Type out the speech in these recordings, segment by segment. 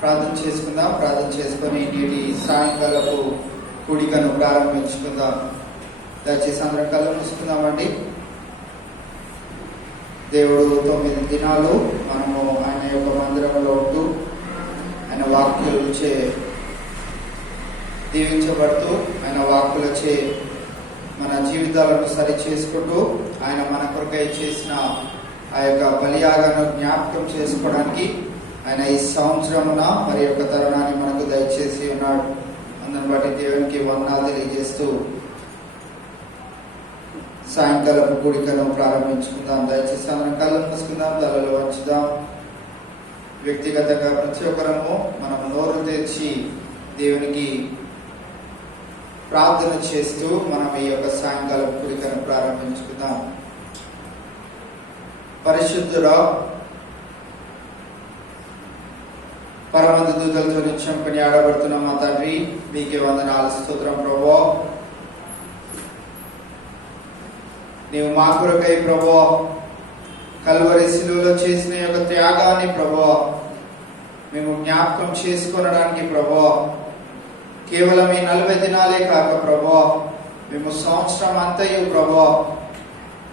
ప్రార్థన చేసుకుందాం. ప్రార్థన చేసుకొని నేటి సాయంకాలపు కూడికను ప్రారంభించుకుందాం. దయచేసి అందరం కళ్ళు మూసుకుందామండి. దేవుడు 9 దినాలు మనము ఆయన యొక్క మందిరంలో ఉంటూ ఆయన వాక్కులచే దీవించబడుతూ ఆయన వాక్కులచే మన జీవితాలను సరి చేసుకుంటూ ఆయన మన కొరకై చేసిన ఆ యొక్క బలియాగను జ్ఞాపకం చేసుకోవడానికి ఆయన ఈ సంవత్సరమున మరి యొక్క తరుణాన్ని మనకు దయచేసి ఉన్నాడు. అందుని బట్టి దేవునికి వందనాలు తెలియజేస్తూ సాయంకాలపు కూడికను ప్రారంభించుకుందాం. దయచేసి అందరం కళ్ళు మూసుకుందాం, తలలో వంచుదాం. వ్యక్తిగతంగా ప్రతి ఒక్కరము మనం నోరు తెరిచి దేవునికి ప్రార్థన చేస్తూ మనం ఈ యొక్క సాయంకాలపు కూడికను ప్రారంభించుకుందాం. పరిశుద్ధుడా, పరమంత దూతలతో నిత్యం కొనియాడబడుతున్న మా తండ్రి, మీకే వందనాలు, స్తోత్రం ప్రభువా. నీవు మా కొరకై ప్రభువా కల్వరి శిలువలో చేసిన యొక్క త్యాగాన్ని ప్రభువా మేము జ్ఞాపకం చేసుకొనడానికి ప్రభువా కేవలం ఈ 40 దినాలే కాక ప్రభువా మేము సంవత్సరం అంతయు ప్రభువా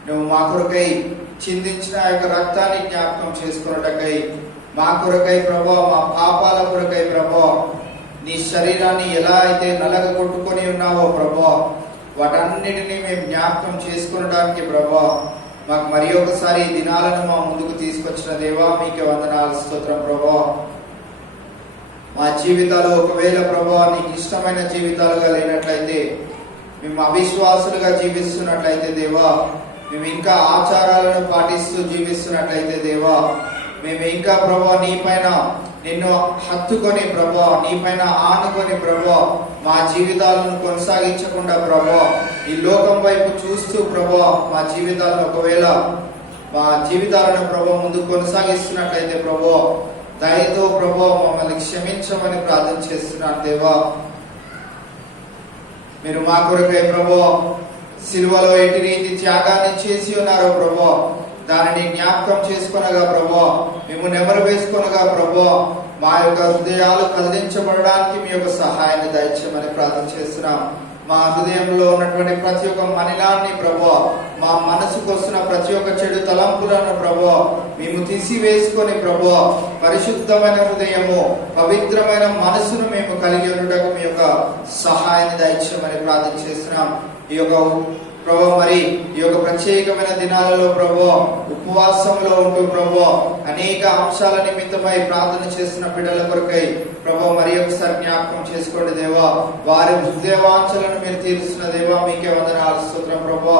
నువ్వు మా కొరకై చిందించిన యొక్క రక్తాన్ని జ్ఞాపకం చేసుకున్నటకై మా కొరకై ప్రభువా మా పాపాల కొరకై ప్రభువా నీ శరీరాన్ని ఎలా అయితే నలగగొట్టుకొని ఉన్నావో ప్రభువా వాటన్నిటినీ మేము జ్ఞాపకం చేసుకునడానికి ప్రభువా మాకు మరి ఒకసారి ఈ దినాలను మా ముందుకు తీసుకొచ్చిన దేవా మీకే వందనాలు, స్తోత్రం ప్రభువా. మా జీవితాలు ఒకవేళ ప్రభువా నీకు ఇష్టమైన జీవితాలుగా లేనట్లయితే, మేము అవిశ్వాసులుగా జీవిస్తున్నట్లయితే దేవా, మేము ఇంకా ఆచారాలను పాటిస్తూ జీవిస్తున్నట్లయితే దేవా, మేము ఇంకా ప్రభువా నీ పైన నిన్ను హత్తుకొని ప్రభువా నీ పైన ఆనుకొని ప్రభువా మా జీవితాలను కొనసాగించకుండా ప్రభువా ఈ లోకం వైపు చూస్తూ ప్రభువా మా జీవితాలను ఒకవేళ మా జీవితాలను ప్రభువా ముందు కొనసాగిస్తున్నట్లయితే ప్రభువా దయతో ప్రభువా మమ్మల్ని క్షమించమని ప్రార్థన చేస్తున్నాను దేవా. మీరు మా కొరకై ప్రభువా సిలువలో ఎట్టి రీతి త్యాగాన్ని చేసి ఉన్నారో ప్రభువా దానిని జ్ఞాపకం చేసుకొనగా ప్రభువా మేము నెమరు వేసుకొనగా ప్రభువా మా యొక్క హృదయాలు కదిలించబడడానికి మీ యొక్క సహాయాన్ని దయచేయమని ప్రార్థన చేస్తున్నాం. మా హృదయంలో ఉన్నటువంటి ప్రతి ఒక్క మలినాన్ని ప్రభువా మా మనసుకు వస్తున్న ప్రతి ఒక్క చెడు తలంపులను ప్రభువా మేము తీసివేసుకొని ప్రభువా పరిశుద్ధమైన హృదయము పవిత్రమైన మనసును మేము కలిగి ఉండటకు మీ యొక్క సహాయాన్ని దయచేయమని ప్రార్థన చేస్తున్నాం. ఈ యొక్క ప్రభు మరి ఈ యొక్క ప్రత్యేకమైన దినాలలో ప్రభు ఉపవాసంలో ఉంటూ ప్రభు అనేక అంశాల నిమిత్తమై ప్రార్థన చేస్తున్న బిడ్డల కొరకై ప్రభు మరి ఒకసారి జ్ఞాపకం చేసుకోండి దేవా. వారి హృదయవాంఛలను మీరు తీరుస్తున్న దేవా మీకే వందనాలు, స్తోత్రం ప్రభు.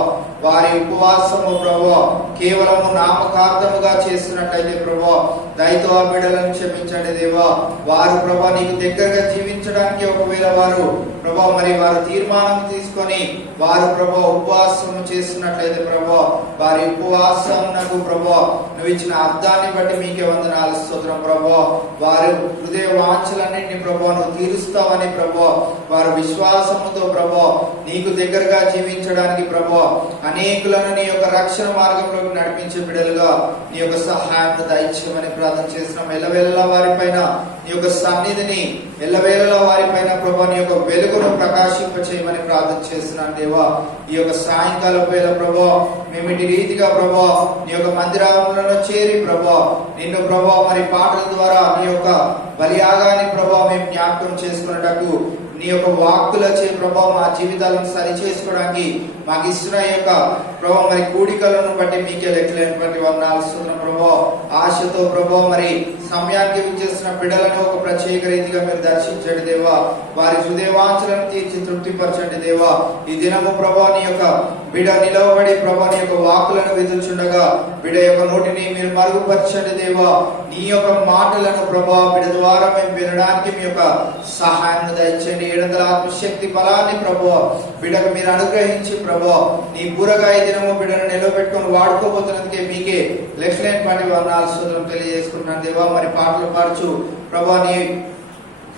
వారి ఉపవాసము ప్రభు కేవలము నామకార్థముగా చేస్తున్నట్లయితే ప్రభు దయతో ఆ బిడ్డలను క్షమించండి దేవా. వారు ప్రభు నీకు దగ్గరగా జీవించడానికి ఒకవేళ వారు ప్రభు మరి వారు తీర్మానం తీసుకొని వారు ప్రభు ఉపవాసము చేస్తున్నట్లయితే ప్రభు వారి ఉపవాసమునకు ప్రభు నువ్వు ఇచ్చిన అర్థాన్ని బట్టి మీకే వందనాలు, స్తోత్రం ప్రభు. వారి హృదయ వాంఛలన్నింటినీ ప్రభు నువ్వు తీరుస్తావని ప్రభు వారు విశ్వాసముతో ప్రభు నీకు దగ్గరగా జీవించడానికి ప్రభు అనేకులను నీ యొక్క రక్షణ మార్గంలోకి నడిపించే బిడ్డలుగా నీ యొక్క సహాయాన్ని దయచేయమని ప్రార్థన చేస్తున్నాం. ఎల్లవేళలా వారిపైన నీ యొక్క సన్నిధిని ఎల్లవేళలా వారిపైన ప్రభు నీ యొక్క వెలుగును ప్రకాశింపచేయమని ప్రార్థన చేస్తున్నాను దేవా. ఈ యొక్క సాయంకాలం వేళ ప్రభు మేము ఇటు రీతిగా ప్రభు నీ యొక్క మందిరాలను చేరి ప్రభు నిన్ను ప్రభు మరి పాటల ద్వారా నీ యొక్క బలియాగాన్ని ప్రభు మేము జ్ఞాపకం చేసుకున్నటకు నీ యొక్క వాక్కులచే ప్రభు మా జీవితాలను సరి చేసుకోవడానికి మాకు ఇస్తున్న యొక్క ప్రభు మరి కూడికలను బట్టి మీకే లెక్కలేనటువంటి వందనాలు, స్తోత్రం ప్రభు. ఆశతో ప్రభు మరి సమయానికి విచ్చేస్తున్న బిడ్డలను ఒక ప్రత్యేక రీతిగా మీరు దర్శించండి దేవా. వారి హృదయవాంఛలను తీర్చి తృప్తిపరచండి దేవా. ఈ దినము ప్రభు నీ యొక్క బిడ్డ నిలవబడి ప్రభు నీ యొక్క వాక్కులను విదుల్చుండగా బిడ్డ యొక్క నోటిని మీరు మరుగుపరచండి దేవా. నీ యొక్క మాటలను ప్రభు బిడ్డ ద్వారా మేము వినడానికి మీ యొక్క సహాయం దయచేయండి. 700 ఆత్మశక్తి బలాన్ని ప్రభు బిడ్డకు మీరు అనుగ్రహించి ప్రభు నీ బూరగాయ దినము బిడ్డను నిలబెట్టుకొని వాడుకోబోతున్నందుకే మీకే లెక్కలేని వందనాలు, స్తోత్రం తెలియజేసుకుంటున్నాను దేవా. మరి పాటలు పాడుచు ప్రభు నీ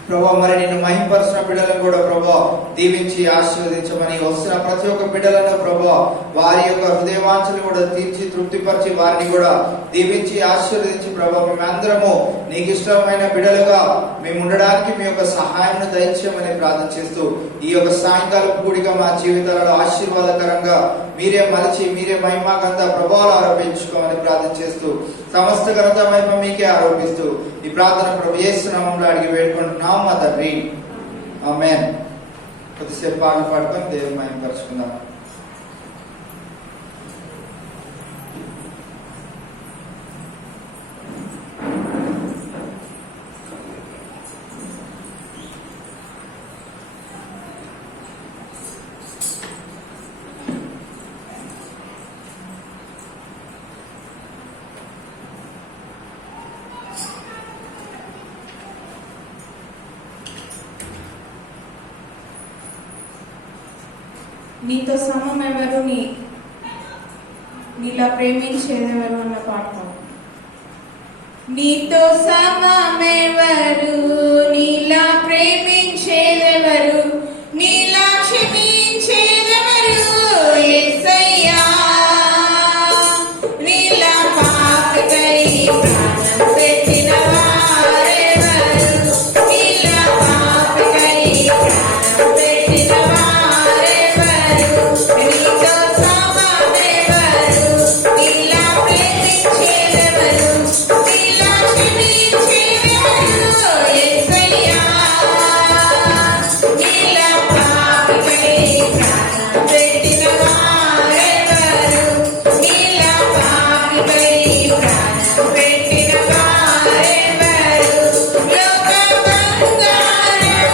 ప్రభా మరి నిన్ను మహింపరిచిన బిడ్డలను కూడా ప్రభా దీవించి ఆశీర్వదించమని, వస్తున్న ప్రతి ఒక్క బిడ్డలను ప్రభా వారి యొక్క హృదయవాంఛలు కూడా తీర్చి తృప్తిపరిచి వారిని కూడా దీవించి ఆశీర్వదించి ప్రభా మేమందరము నీకు ఇష్టమైన బిడ్డలుగా మేము ఉండడానికి మీ యొక్క సహాయం దయచేయమని ప్రార్థన చేస్తూ ఈ యొక్క సాయంకాలం కూడిక మా జీవితాలలో ఆశీర్వాదకరంగా మీరే మలిచి మీరే మహిమా గంధ ప్రభావాలు ఆరోపించుకోమని ప్రార్థన చేస్తూ సమస్త ఘనత మహిమ మీకే ఆరోపిస్తూ ఈ ప్రార్థన ప్రభు యేసు నామములో అడిగి వేడుకుంటున్నాం మా తండ్రి, ఆమేన్. కొద్దిసేపు పాటలు పాడుకొని దేవుని మహిమపరచుకుందాం. నీతో సమం ఎవరు, నీలా ప్రేమించేదెవరు అన్న పాట. నీతో సమమెవరు, నీలా ప్రేమించేదెవరు, నీలా క్షమించేదెవరు యేసయ్యా. నీలా పాపికై ప్రాణం పెట్టిన వారెవరు, నీలా పాపికై ప్రాణం పెట్టిన నీతో సమమెవరు, నీలా ప్రేమించేదెవరు, నీలా క్షమించేదెవరు యేసయ్యా. నీలా పాపికై ప్రాణం పెట్టిన వారెవరు, నీలా పాపికై ప్రాణం పెట్టిన వారెవరు. లోక బంగారము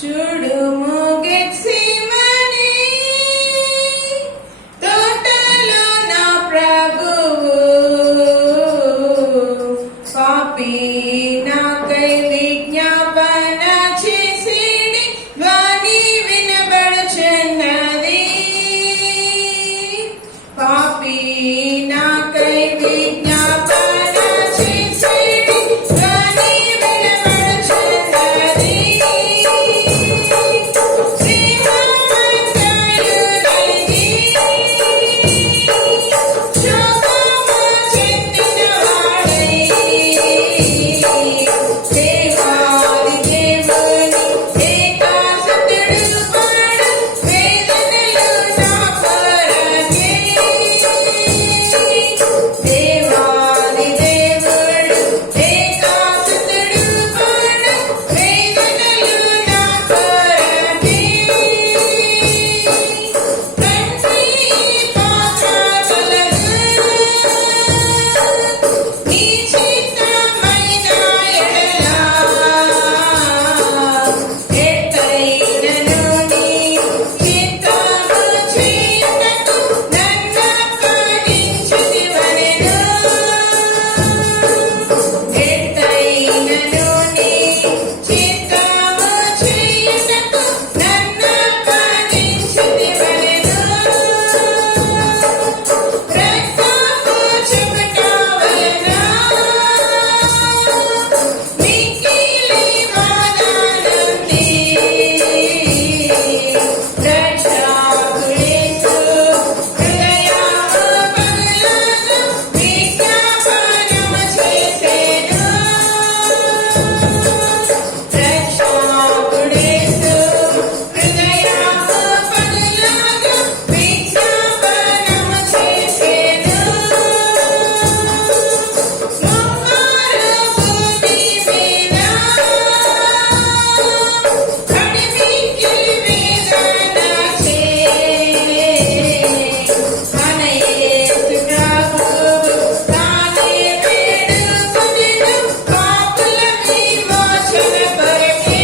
చూడుము గెత్సేమనే తోటలో నా ప్రభువు పాపి నాకై విజ్ఞాపన చేసిడి ధ్వని వినబడుచున్నది పాపి నాకై విజ్ఞాపన చేసిడి ధ్వని వినబడుచున్నది శ్రీమంతయుడని శోకము చెందినవాడై దేవాది దేవుని ఏకాసుతుడు పాడు వేదనలు నా కొరకే దేవాది దేవుడు ఏకాసుతుడు పాడు వేదనలు నా కొరకే తండ్రి పాత్రలను నీ చిత్తమైన ఎడల ఎత్తైనను నీ చిత్తము చేయుటకు నన్ను అప్పగించుదివనెను ఎత్తైనను నీ చిత్తము చేయుటకు నన్ను అప్పగించుదివనెను రక్తపు చెమట వలన మిక్కిలి వాదనలుంది రక్షకుడేసు హృదయము పగులను విజ్ఞాపనము చేసెను రక్షకుడేసు హృదయము పగులను విజ్ఞాపనము చేసెను ముమ్మారు భూమి మీద కడిమిక్కిలి వేదనచే మన యేసు ప్రభువు తానే వేడుకొనెను పాపుల విమోచన కొరకే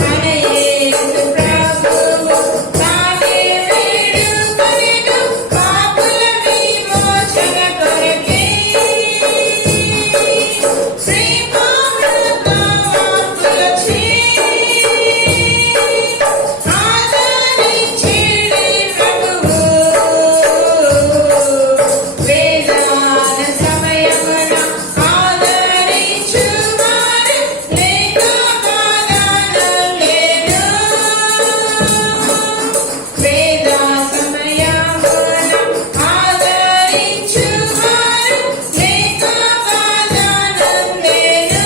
మన యేసు ప్రభువు తానే వేడుకొనెను పాపుల విమోచన కొరకే శ్రీమామృతవాక్కులచే ఆదరించెడి ప్రభువు వేదాన సమయమున ఆదరించువారు లేక బాధలుండెను వేదా సమయమున ఆదరించువారు లేక బాధలుండెను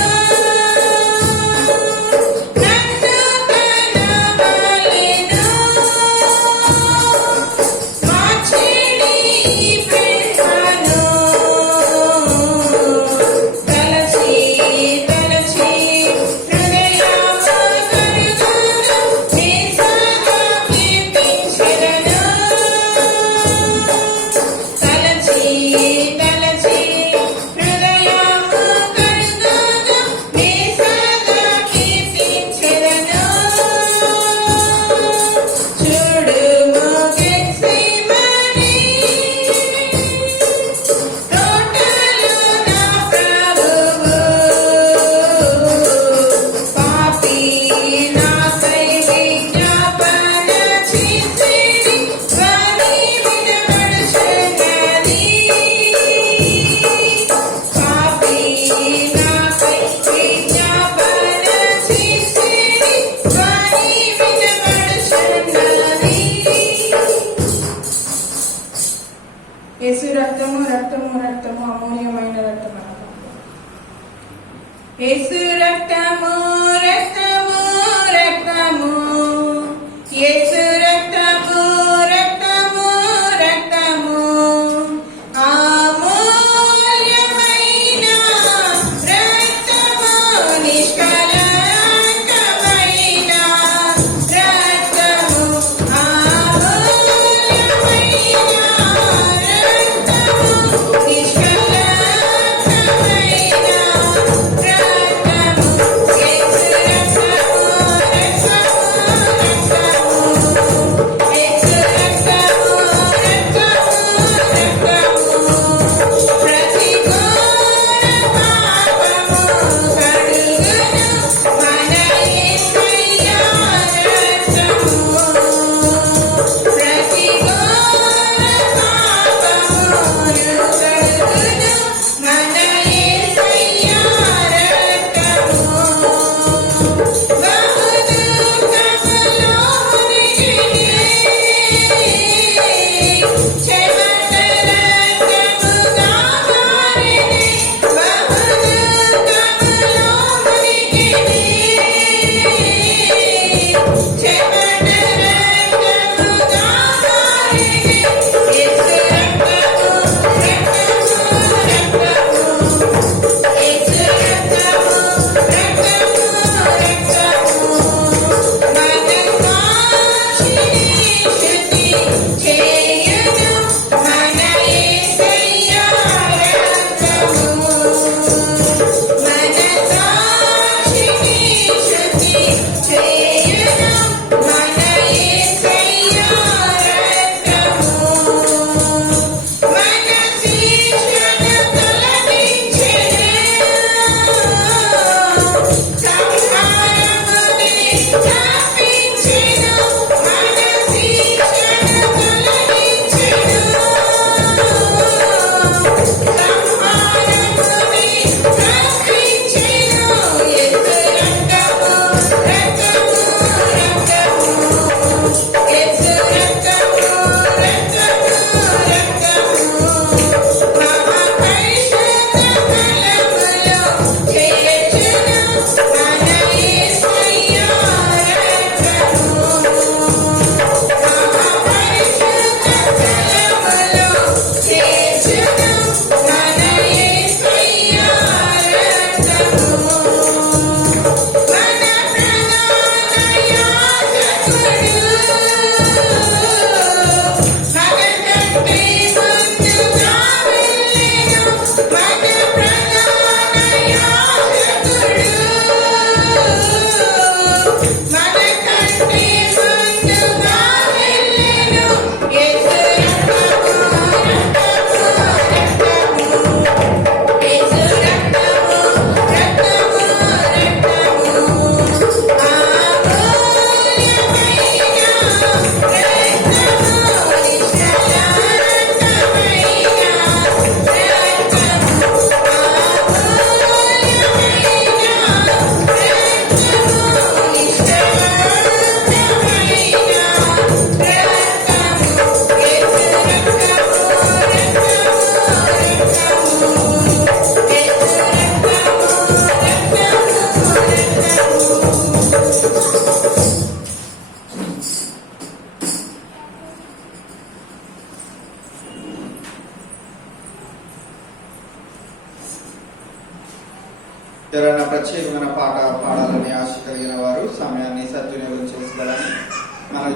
నన్ను కనవలెను మార్చెడి ప్రేమను తలచి తలచి హృదయము కరుగను నిజంగా కీర్తించెదను తలచి తలచి హృదయము కరుగను నిజంగా కీర్తించెదను చూడుము గెత్సేమనే తోటలో నా ప్రభువు పాపి నాకై విజ్ఞాపన చేసిడి ధ్వని వినబడుచున్నది పాపి నాకై విజ్ఞాపన చేసిడి ధ్వని వినబడుచున్నది యేసు రక్తము రక్తము రక్తము అమూల్యమైన రక్తము యేసు రక్తము రక్తము రక్తము యేసు రక్తము రక్తము రక్తము అమూల్యమైన రక్తము నిష్కలంకమైన రక్తము అమూల్యమైన రక్తము నిష్కలంకమైన రక్తము యేసు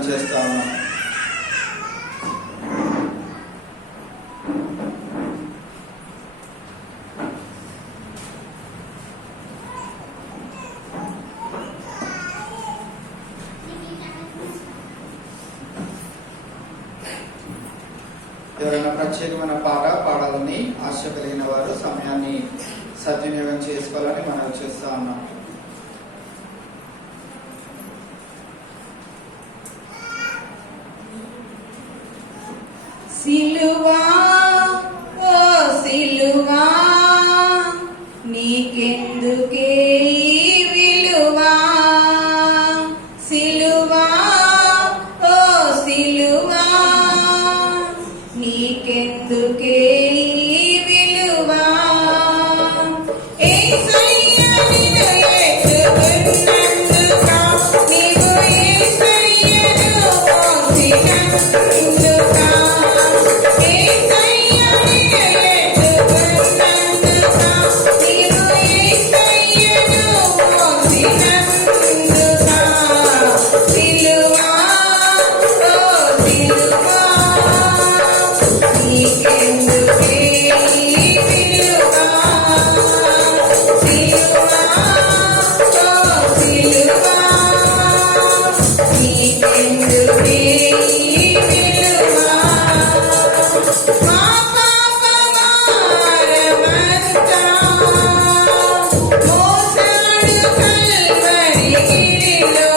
మనవి చేస్తా ఉన్నాం. ఎవరైనా ప్రత్యేకమైన పాట పాడాలని ఆశ కలిగిన వారు సమయాన్ని సద్వినియోగం చేసుకోవాలని మనం చేస్తా ఉన్నాం. సిలువా ఓ సిలువా నీకెందుకే ఈ విలువా, సిలువా ఓ సిలువా నీకెందుకే ఈ విలువా, యేసయ్య నిన్ను ఎత్తుకున్నందుక నీవు యేసయ్యను మోసినందుక, యేసయ్య నిన్ను ఎత్తుకున్నందుక నీవు యేసయ్యను మోసినందుక, సిలువా ఓ సిలువా నీకెందుకే ఈ విలువా, సిలువా ఓ సిలువా నీకెందుకే ఈ విలువా, మా పాప భారమంతా మోసాడు కల్వరి గిరిలో,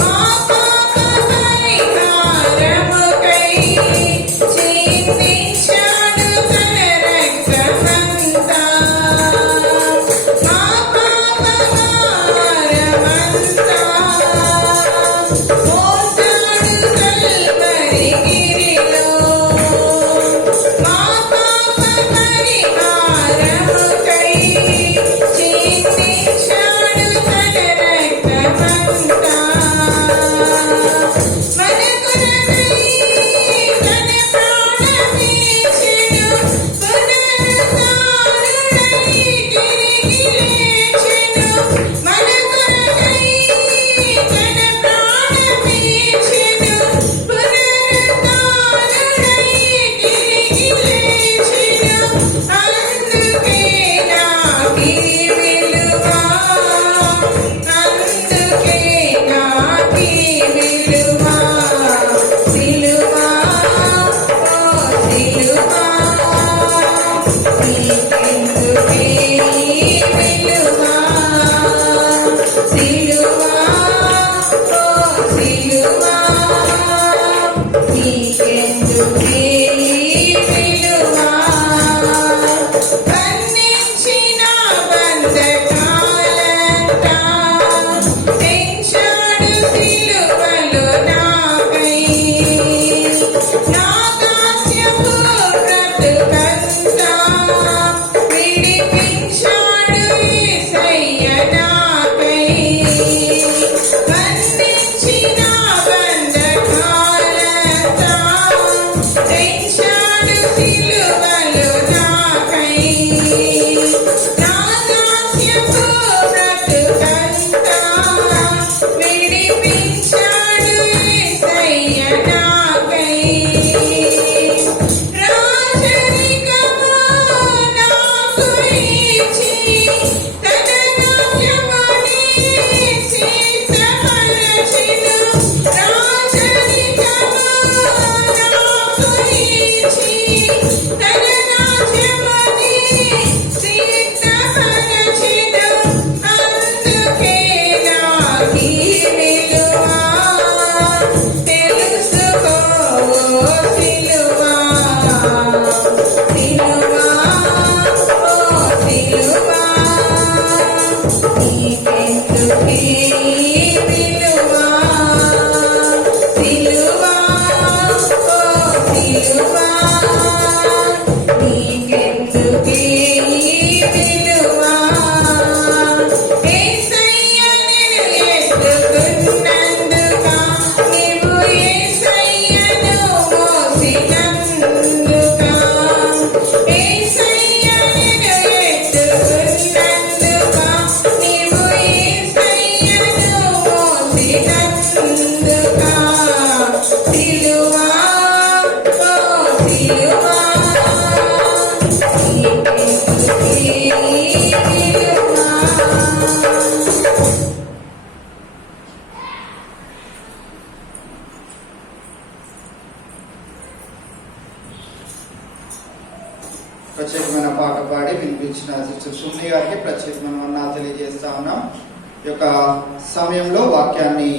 మా పాప పరిహారముకై చిందించాడు తన రక్తమంతా, మా పాప భారమంతా మోసాడు కల్వరి గిరిలో, మా పాప పరిహారముకై చిందించాడు తన రక్తమంతా, మన కొరకై తన ప్రాణమిచ్చెను, పునరుద్ధానుడై తిరిగి లేచెను, మన కొరకై తన ప్రాణమిచ్చెను, పునరుద్ధానుడై తిరిగి లేచెను, అందుకే నాకీ విలువా, అందుకే నాకీ విలువా, సిలువా ఓ సిలువా నీకెందుకే ఈ విలువా, సిలువా ఓ సిలువా నీకెందుకే ఈ విలువా, బంధించిన బంధకాలంతా తెంచాడు సిలువలో నాకై, నా దాస్యపు బ్రతుకంతా విడిపించాడు యేసయ్య నాకై, బంధించిన బంధకాలంతా తెంచాడు సిలువలో నాకై, నా దాస్యపు బ్రతుకంతా విడిపించాడు యేసయ్య నాకై, రాజరికము నాకు ఇచ్చి తన రాజ్యముని సిద్ధపరచెను, రాజరికము నాకు ఇచ్చి తన రాజ్యముని సిద్ధపరచెను, అందుకే నాకీ విలువా, తెలుసుకో సిలువా, సిలువా ఓ సిలువా నీకెందుకే ఈ విలువా, సిలువా ఓ సిలువా నీకెందుకే ఈ విలువా, యేసయ్య నిన్ను ఎత్తుకున్నందుక నీవు యేసయ్యను మోసినందుక, యేసయ్య నిన్ను ఎత్తుకున్నందుక నీవు యేసయ్యను సుమ్ని గారికి ప్రత్యేకమైన వందనాలు తెలియజేస్తా ఉన్నాం. ఈ యొక్క సమయంలో వాక్యాన్ని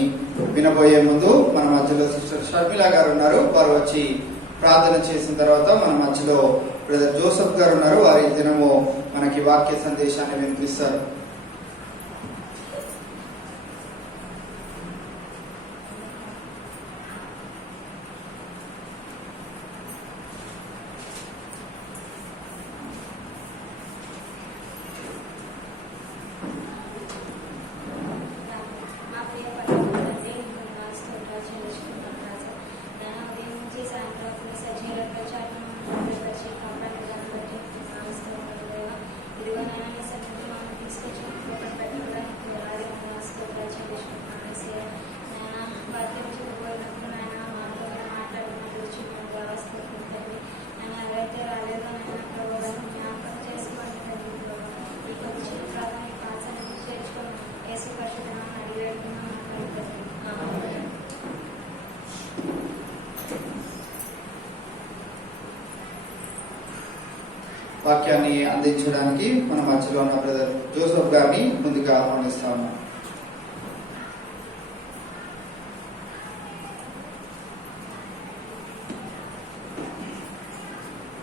వినబోయే ముందు మన మధ్యలో సిస్టర్ షర్మిల గారు ఉన్నారు. వారు వచ్చి ప్రార్థన చేసిన తర్వాత మన మధ్యలో బ్రదర్ జోసెఫ్ గారు ఉన్నారు. వారి దినము మనకి వాక్య సందేశాన్ని వినిపిస్తారు. వాక్యాన్ని అందించడానికి మన మధ్యలో ఉన్న బ్రదర్ జోసెఫ్ గారిని ముందుగా ఆహ్వానిస్తా ఉన్నాం.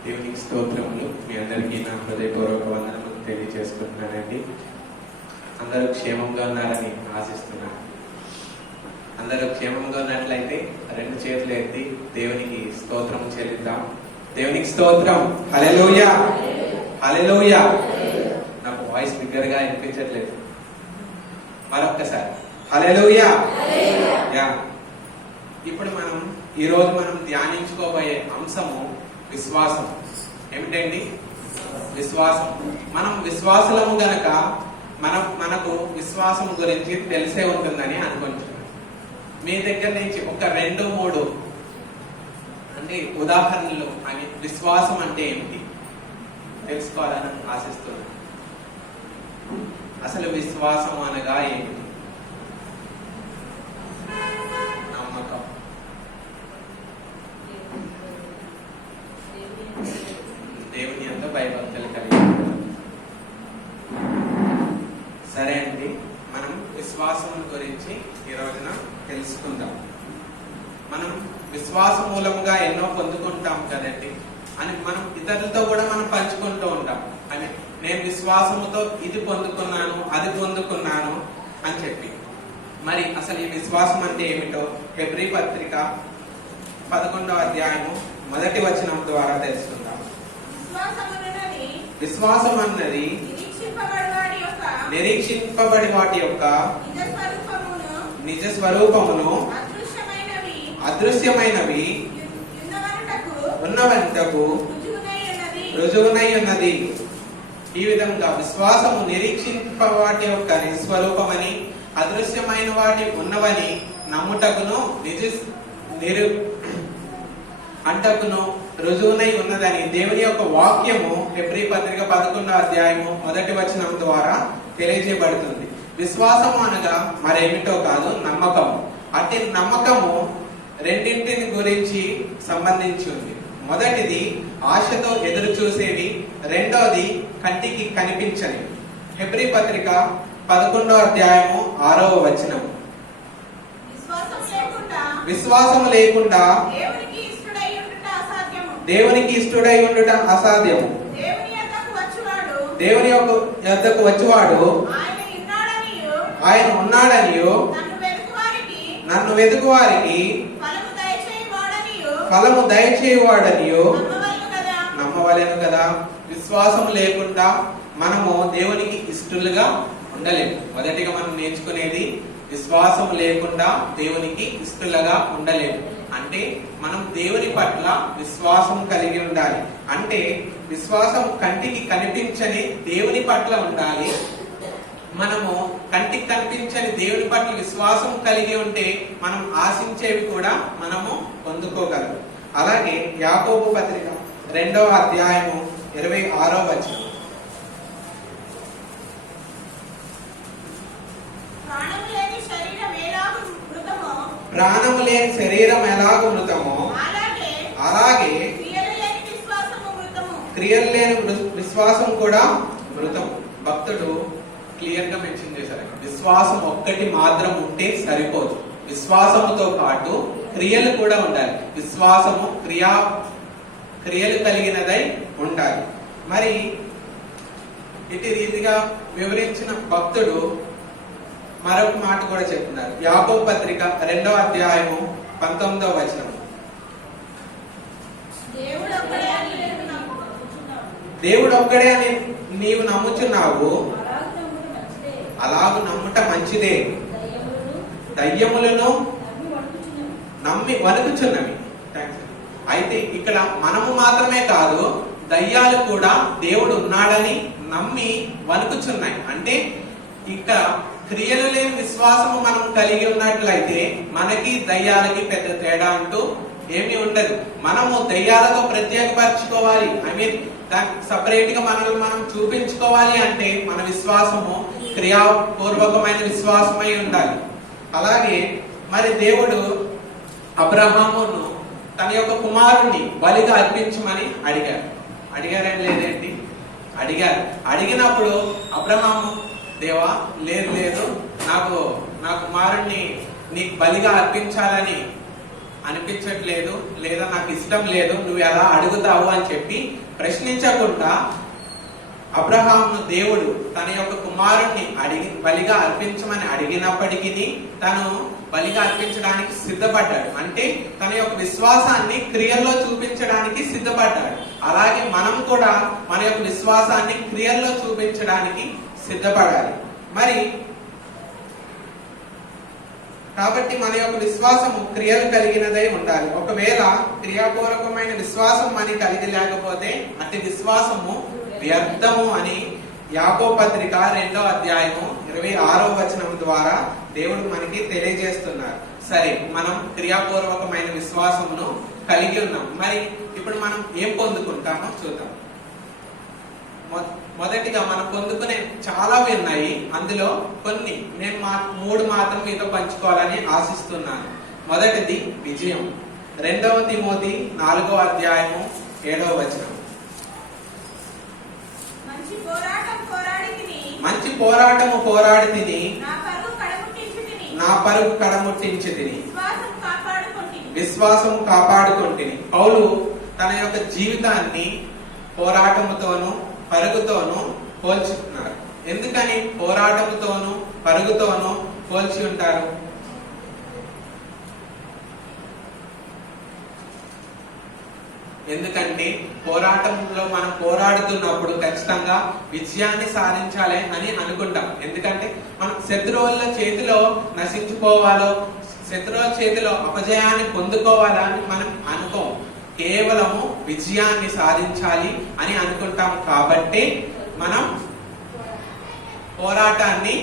దేవునికి స్తోత్రములు. మీ అందరికీ నా హృదయపూర్వక వందనములు తెలియజేసుకుంటున్నానండి. అందరూ క్షేమంగా ఉన్నారని ఆశిస్తున్నాను. అందరూ క్షేమంగా ఉన్నట్లయితే రెండు చేతులు ఎత్తి దేవునికి స్తోత్రం చెల్లిద్దాం. దేవునికి స్తోత్రం. హల్లెలూయా, హల్లెలూయా. నాకు వాయిస్ బిగ్గరగా వినిపించట్లేదు. మరొక్కసారి హల్లెలూయా. యా. ఇప్పుడు ఈరోజు మనం ధ్యానించుకోబోయే అంశము విశ్వాసం. ఏమిటండి? విశ్వాసం. మనం విశ్వాసులము గనక మనకు విశ్వాసం గురించి తెలిసే ఉంటుందని అనుకుంటున్నాను. మీ దగ్గర నుంచి ఒక 2-3 అంటే ఉదాహరణలు అని విశ్వాసం అంటే ఏమిటి తెలుసుకోవాలని ఆశిస్తున్నాను. అసలు విశ్వాసం అనగా ఏమిటి? నమ్మకం. దేవుని యందు భయభక్తులు కలిగి ఉండడం. సరే అండి, మనం విశ్వాసం గురించి ఈ రోజున తెలుసుకుందాం. మనం విశ్వాస మూలముగా ఎన్నో పొందుకుంటాం కదండి అని మనం ఇతరులతో కూడా మనం పంచుకుంటూ ఉంటాం. అని నేను విశ్వాసముతో ఇది పొందుకున్నాను, అది పొందుకున్నాను అని చెప్పి. మరి అసలు ఈ విశ్వాసం అంటే ఏమిటో హెబ్రీ పత్రిక 11వ అధ్యాయము 1వ వచనం ద్వారా తెలుసుకుందాం. విశ్వాసం అన్నది నిరీక్షింపబడి వాటి యొక్క నిజ స్వరూపమును అదృశ్యమైనవి ఉన్నవంటకు రుజువునై ఉన్నది. ఈ విధంగా విశ్వాసము నిరీక్షింప వాటి యొక్క నిస్వరూపమని అదృశ్యమైన వాటి ఉన్నవని నమ్ముటకును అంటకును రుజువునై ఉన్నదని దేవుని యొక్క వాక్యము హెబ్రీ పత్రిక 11వ అధ్యాయము 1వ వచనం ద్వారా తెలియజేయబడుతుంది. విశ్వాసము అనగా మరేమిటో కాదు, నమ్మకము. అట్టి నమ్మకము రెండింటిని గురించి సంబంధించి ఉంది. మొదటిది ఆశతో ఎదురు చూసేవి, రెండోది కంటికి కనిపించని. హెబ్రీ పత్రిక 11వ అధ్యాయము 6వ వచనం. విశ్వాసము లేకుండా దేవునికి ఇష్టడై ఉండుట అసాధ్యము. దేవుని యొద్దకు వచ్చువాడు ఆయన ఉన్నాడనియు నన్ను వెతుకు వారికి ఫలము దయచేయువాడనియు నమ్మవలెను కదా. విశ్వాసం లేకుండా మనము దేవునికి ఇష్టలుగా ఉండలేము. మొదటిగా మనం నేర్చుకునేది విశ్వాసం లేకుండా దేవునికి ఇష్టలుగా ఉండలేము. అంటే మనం దేవుని పట్ల విశ్వాసం కలిగి ఉండాలి. అంటే విశ్వాసం కంటికి కనిపించని దేవుని పట్ల ఉండాలి. మనము కంటికి కనిపించని దేవుని పట్ల విశ్వాసం కలిగి ఉంటే మనం ఆశించేవి కూడా మనము పొందుకోగలం. అలాగే యాకోబు పత్రిక 2వ అధ్యాయము 26వ వచనం. ప్రాణము లేని శరీరం ఎలాగో మృతమో అలాగే క్రియలు లేని విశ్వాసం కూడా మృతము. భక్తుడు క్లియర్ గా మెన్షన్ చేశారు. విశ్వాసం ఒక్కటి మాత్రం ఉంటే సరిపోదు, విశ్వాసముతో పాటు క్రియలు కూడా ఉండాలి. విశ్వాసము క్రియలు కలిగినదై ఉండాలి. మరి ఇటు రీతిగా వివరించిన భక్తుడు మరొక మాట కూడా చెప్తున్నారు. యాకోబు పత్రిక 2వ అధ్యాయము 19వ వచనం. దేవుడు ఒక్కడే అని నీవు నమ్ముచున్నావు, అలాగ నమ్ముట మంచిదే. దయ్యములను నమ్మి వణుకుచున్నవి. అయితే ఇక్కడ మనము మాత్రమే కాదు, దయ్యాలు కూడా దేవుడు ఉన్నాడని నమ్మి వణుకుచున్నాయి. అంటే ఇక్కడ క్రియలు లేని విశ్వాసము మనం కలిగి ఉన్నట్లయితే మనకి దయ్యాలకి పెద్ద తేడా అంటూ ఏమీ ఉండదు. మనము దయ్యాలతో ప్రత్యేకపరచుకోవాలి, ఐ మీన్ సపరేట్ గా మనల్ని మనం చూపించుకోవాలి అంటే మన విశ్వాసము క్రియాపూర్వకమైన విశ్వాసమై ఉండాలి. అలాగే మరి దేవుడు అబ్రహామును తన యొక్క కుమారుణ్ణి బలిగా అర్పించమని అడిగారేం లేదేంటి? అడిగినప్పుడు అబ్రహాము, దేవా లేదు నా కుమారుణ్ణి నీకు బలిగా అర్పించాలని అనిపించట్లేదు, లేదా నాకు ఇష్టం లేదు, నువ్వు ఎలా అడుగుతావు అని చెప్పి ప్రశ్నించకుండా అబ్రహామును దేవుడు తన యొక్క కుమారుణ్ణి బలిగా అర్పించమని అడిగినప్పటికీ తను బలిగా అర్పించడానికి సిద్ధపడ్డాడు. అంటే తన యొక్క విశ్వాసాన్ని క్రియల్లో చూపించడానికి సిద్ధపడ్డాడు. అలాగే మనం కూడా మన యొక్క విశ్వాసాన్ని క్రియల్లో చూపించడానికి సిద్ధపడాలి. మరి కాబట్టి మన యొక్క విశ్వాసము క్రియలు కలిగినదై ఉండాలి. ఒకవేళ క్రియాపూర్వకమైన విశ్వాసం మనకి కలిగి లేకపోతే అతి విశ్వాసము వ్యర్థము అని యాకోబు పత్రిక 2వ అధ్యాయము 26వ వచనం ద్వారా దేవుడు మనకి తెలియజేస్తున్నారు. సరే, మనం క్రియాపూర్వకమైన విశ్వాసమును కలిగి ఉన్నాం. మరి ఇప్పుడు మనం ఏం పొందుకుంటామో చూద్దాం. మొదటిగా మనం పొందుకునే చాలా ఉన్నాయి. అందులో కొన్ని నేను 3 మాత్రం మీతో పంచుకోవాలని ఆశిస్తున్నాను. మొదటిది విజయం. 2వ తిమోతి 4వ అధ్యాయము 7వ వచనం. మంచి పోరాటము పోరాడి తిని నా పరుగు కడముట్టించి తిని విశ్వాసం కాపాడుకుంటుని. పౌలు తన యొక్క జీవితాన్ని పోరాటముతోను పరుగుతోను పోల్చుతున్నారు. ఎందుకని పోరాటముతోను పరుగుతోను పోల్చి ఉంటారు? ఎందుకంటే పోరాటంలో మనం పోరాడుతున్నప్పుడు ఖచ్చితంగా విజయాన్ని సాధించాలి అని అనుకుంటాం. ఎందుకంటే మనం శత్రువుల చేతిలో నశించిపోవాలో, శత్రువుల చేతిలో అపజయాన్ని పొందుకోవాలా అని మనం అనుకోం. కేవలము విజయాన్ని సాధించాలి అని అనుకుంటాం. కాబట్టి మనం పోరాటాన్ని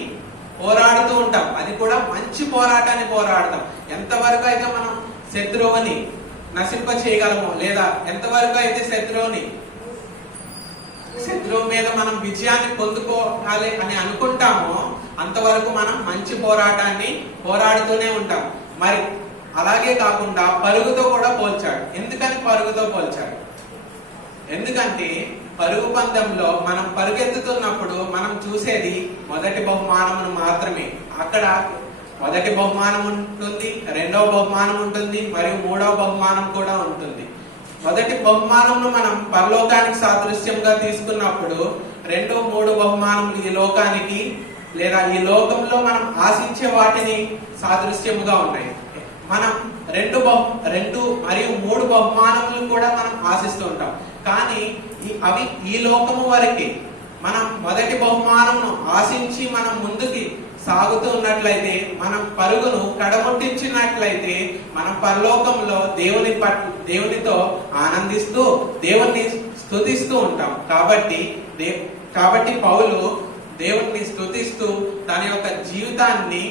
పోరాడుతూ ఉంటాం. అది కూడా మంచి పోరాటాన్ని పోరాడతాం. ఎంతవరకు అయితే మనం శత్రువుని నశింప చేయగలము, లేదా ఎంతవరకు అయితే శత్రువు మీద మనం విజయాన్ని పొందుకోవాలి అని అనుకుంటామో అంతవరకు మనం మంచి పోరాటాన్ని పోరాడుతూనే ఉంటాం. మరి అలాగే కాకుండా పరుగుతో కూడా పోల్చాడు. ఎందుకని పరుగుతో పోల్చాడు? ఎందుకంటే పరుగు పందెంలో మనం పరుగెత్తుతున్నప్పుడు మనం చూసేది మొదటి బహుమానమును మాత్రమే. అక్కడ మొదటి బహుమానం ఉంటుంది, 2వ బహుమానం ఉంటుంది, మరియు 3వ బహుమానం కూడా ఉంటుంది. మొదటి బహుమానంను మనం పరలోకానికి సాదృశ్యంగా తీసుకున్నప్పుడు 2, 3 బహుమానములు ఈ లోకానికి లేదా ఈ లోకంలో మనం ఆశించే వాటిని సాదృశ్యముగా ఉన్నాయి. మనం 2 మరియు 3 బహుమానములు కూడా మనం ఆశిస్తూ ఉంటాం. కానీ అవి ఈ లోకము వరకే. మనం మొదటి బహుమానమును ఆశించి మనం ముందుకి సాగుతూ ఉన్నట్లయితే, మనం పరుగును కడముట్టించినట్లయితే మనం పరలోకంలో దేవునితో ఆనందిస్తూ దేవుణ్ణి స్తుతిస్తూ ఉంటాం. కాబట్టి పౌలు దేవుణ్ణి స్తుతిస్తూ తన యొక్క జీవితాన్ని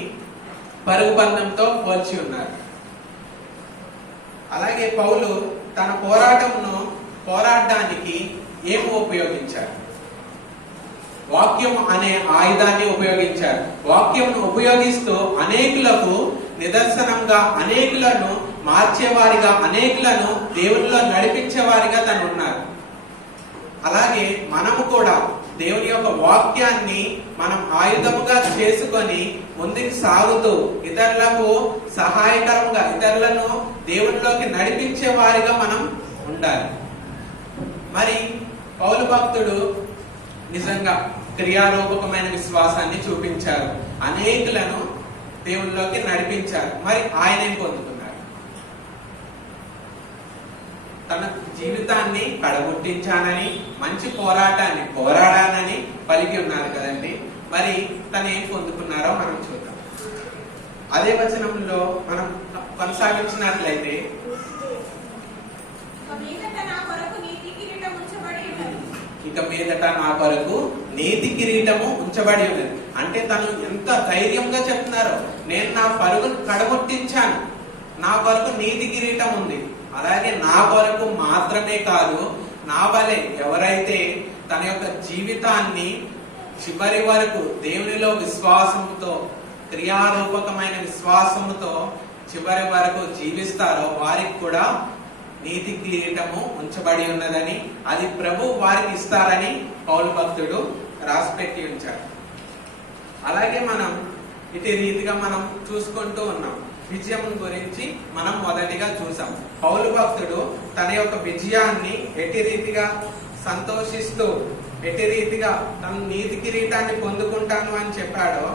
పరుగు పందెంతో పోల్చి ఉన్నారు. అలాగే పౌలు తన పోరాడడానికి ఏమి ఉపయోగించారు? వాక్యం అనే ఆయుధాన్ని ఉపయోగించారు. వాక్యంను ఉపయోగిస్తూ అనేకులకు నిదర్శనంగా, అనేకులను మార్చేవారిగా, అనేకులను దేవునిలో నడిపించేవారిగా తను ఉన్నారు. అలాగే మనము కూడా దేవుని యొక్క వాక్యాన్ని మనం ఆయుధముగా చేసుకొని ముందుకు సాగుతూ ఇతరులకు సహాయకరంగా, ఇతరులను దేవునిలోకి నడిపించే వారిగా మనం ఉండాలి. మరి పౌలు భక్తుడు నిజంగా క్రియారూపకమైన విశ్వాసాన్ని చూపించారు, అనేకులను దేవునిలోకి నడిపించారు. మరి ఆయన ఏం పొందుకున్నారు? తన జీవితాన్ని కడగొట్టించానని, మంచి పోరాటాన్ని పోరాడానని పలికి ఉన్నారు కదండి. మరి తను ఏం పొందుకున్నారో మనం చూద్దాం. అదే వచనంలో మనం కొనసాగించినట్లయితే, ఇక మీదట నా కొరకు నీతి కిరీటము ఉంచబడి ఉన్నది. అంటే తను ఎంత ధైర్యంగా చెప్తున్నారో, నేను నా పరుగును కడగొట్టించాను, నా కొరకు నీతి కిరీటం ఉంది. అలాగే నా కొరకు మాత్రమే కాదు, నా వలె ఎవరైతే తన యొక్క జీవితాన్ని చివరి వరకు దేవునిలో విశ్వాసముతో, క్రియారూపకమైన విశ్వాసముతో చివరి వరకు జీవిస్తారో వారికి కూడా నీతి కిరీటము ఉంచబడి ఉన్నదని, అది ప్రభు వారికి ఇస్తారని పౌలు భక్తుడు రాసిపెట్టి ఉంచారు. అలాగే మనం ఇటు రీతిగా మనం చూసుకుంటూ ఉన్నాం. విజయం గురించి మనం మొదటిగా చూసాం. పౌలు భక్తుడు తన యొక్క విజయాన్ని ఎట్టి రీతిగా సంతోషిస్తూ, ఎట్టి రీతిగా తన నీతి కిరీటాన్ని పొందుకుంటాను అని చెప్పాడో,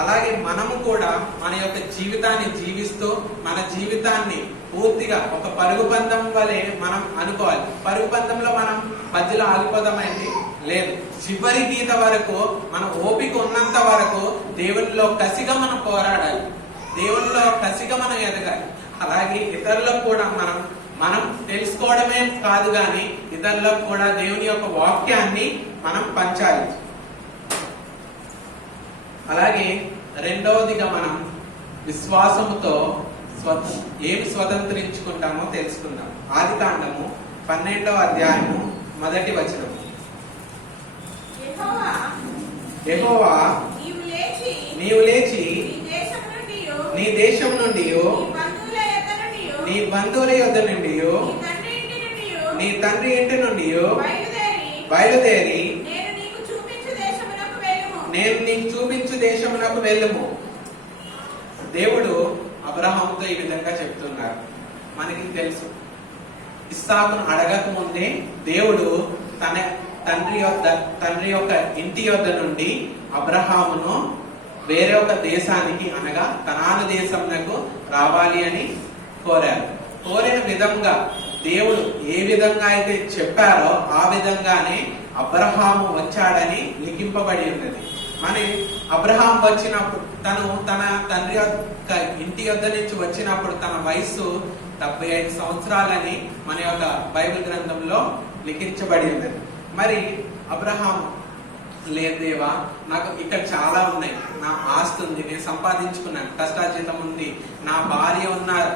అలాగే మనము కూడా మన యొక్క జీవితాన్ని జీవిస్తూ మన జీవితాన్ని పూర్తిగా ఒక పరుగు పందెం వలె మనం అనుకోవాలి. పరుగు పందెంలో మనం మధ్యలో ఆగిపోదామండి, లేదు. చివరి గీత వరకు మన ఓపిక ఉన్నంత వరకు దేవునిలో కసిగా మనం పోరాడాలి, దేవునిలో కసిగా మనం ఎదగాలి. అలాగే ఇతరులకు కూడా మనం తెలుసుకోవడమే కాదు కానీ ఇతరులకు కూడా దేవుని యొక్క వాక్యాన్ని మనం పంచాలి. అలాగే రెండవదిగా మనం విశ్వాసముతో ఏమి స్వతంత్రించుకుంటామో తెలుసుకుందాం. ఆదికాండము 12వ అధ్యాయము 1వ వచనం. యెహోవా నీవు లేచి నీ దేశం నుండి, నీ బంధువుల యొద్ద నుండి, నీ తండ్రి ఇంటి నుండి బయలుదేరి నేను నీకు చూపించు దేశమునకు వెళ్ళుము. దేవుడు అబ్రహాముతో ఈ విధంగా చెప్తున్నారు. మనకి తెలుసు, ఇస్సాకును అడగక ముందే దేవుడు తన తండ్రి యొక్క ఇంటి యొద్ద నుండి అబ్రహామును వేరే ఒక దేశానికి, అనగా కనాను దేశంకు రావాలి అని కోరారు. కోరిన విధంగా దేవుడు ఏ విధంగా అయితే చెప్పారో ఆ విధంగానే అబ్రహాము వచ్చాడని లిఖింపబడి ఉన్నది. మరి అబ్రహాం వచ్చినప్పుడు, తన తండ్రి యొక్క ఇంటి యొద్ద నుంచి వచ్చినప్పుడు తన వయస్సు 75 సంవత్సరాలని మన యొక్క బైబిల్ గ్రంథంలో లిఖించబడి ఉన్నది. మరి అబ్రహాం, లేదు దేవా, నాకు ఇక్కడ చాలా ఉన్నాయి, నా ఆస్తి ఉంది, నేను సంపాదించుకున్నాను, కష్టార్జితం ఉంది, నా భార్య ఉన్నారు,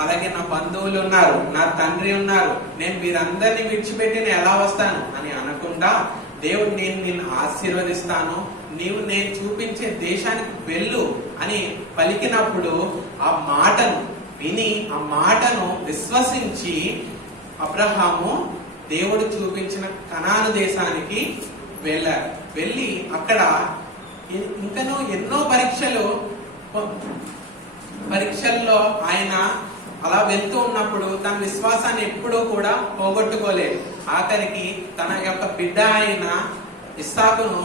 అలాగే నా బంధువులు ఉన్నారు, నా తండ్రి ఉన్నారు, నేను వీరందరినీ విడిచిపెట్టి నేను ఎలా వస్తాను అని అనకుండా, దేవుడు నేను నిన్ను ఆశీర్వదిస్తాను, నీవు నేను చూపించే దేశానికి వెళ్ళు అని పలికినప్పుడు ఆ మాటను విని, ఆ మాటను విశ్వసించి అబ్రహాము దేవుడు చూపించిన కనాను దేశానికి వెళ్ళారు. వెళ్ళి అక్కడ ఇంకనూ ఎన్నో పరీక్షల్లో ఆయన అలా వెళ్తూ ఉన్నప్పుడు తన విశ్వాసాన్ని ఎప్పుడూ కూడా పోగొట్టుకోలేదు. ఆఖరికి తన యొక్క బిడ్డ అయిన ఇస్సాకును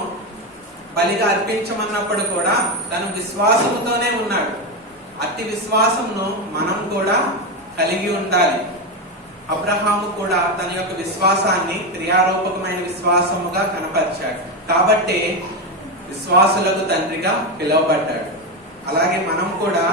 బలిగా అర్పించమన్నప్పుడు కూడా తను విశ్వాసంతోనే ఉన్నాడు. అతి విశ్వాసమును మనం కూడా కలిగి ఉండాలి. అబ్రహాము కూడా తన యొక్క విశ్వాసాన్ని క్రియారూపకమైన విశ్వాసముగా కనపరిచాడు. కాబట్టి విశ్వాసులకు తండ్రిగా పిలువబడ్డాడు. అలాగే మనం కూడా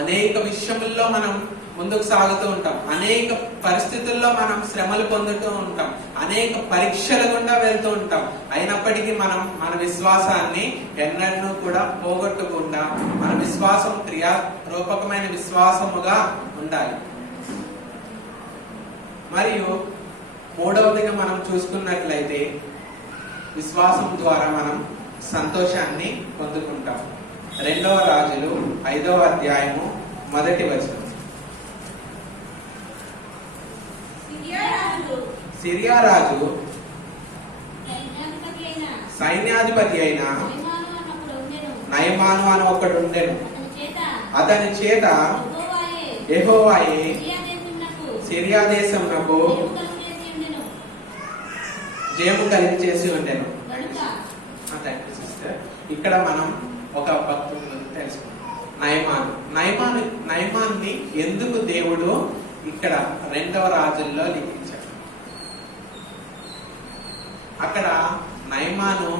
అనేక విషయముల్లో మనం ముందుకు సాగుతూ ఉంటాం, అనేక పరిస్థితుల్లో మనం శ్రమలు పొందుతూ ఉంటాం, అనేక పరీక్షల గుండా వెళ్తూ ఉంటాం. అయినప్పటికీ మనం మన విశ్వాసాన్ని ఎన్నడూ కూడా పోగొట్టకుండా మన విశ్వాసం క్రియారూపకమైన విశ్వాసముగా ఉండాలి. మరియు మూడవదిగా మనం చూసుకున్నట్లయితే విశ్వాసం ద్వారా మనం సంతోషాన్ని పొందుకుంటాం. 2వ రాజులు 5వ అధ్యాయము 1వ వచనం. సిరియా రాజు సైన్యాధిపతి అయిన నయమాను అన్నప్పుడు ఉండెను. నయమాను అని ఒకడు ఉండెను. అతని చేత అతని చేత యెహోవాయే యెహోవాయే సిరియా దేశమునకు సిరియా దేశమునకు జయము కలుగజేసి ఉండెను. జయము కలిగి చేసి ఉండెను. గనుక థ్యాంక్ యూ సిస్టర్. ఇక్కడ మనం ఒక భక్తుడు తెలుసుకున్నాం. నయమాన్ని ఎందుకు దేవుడు ఇక్కడ 2వ రాజుల్లో లిఖించాడు. అక్కడ నయమాను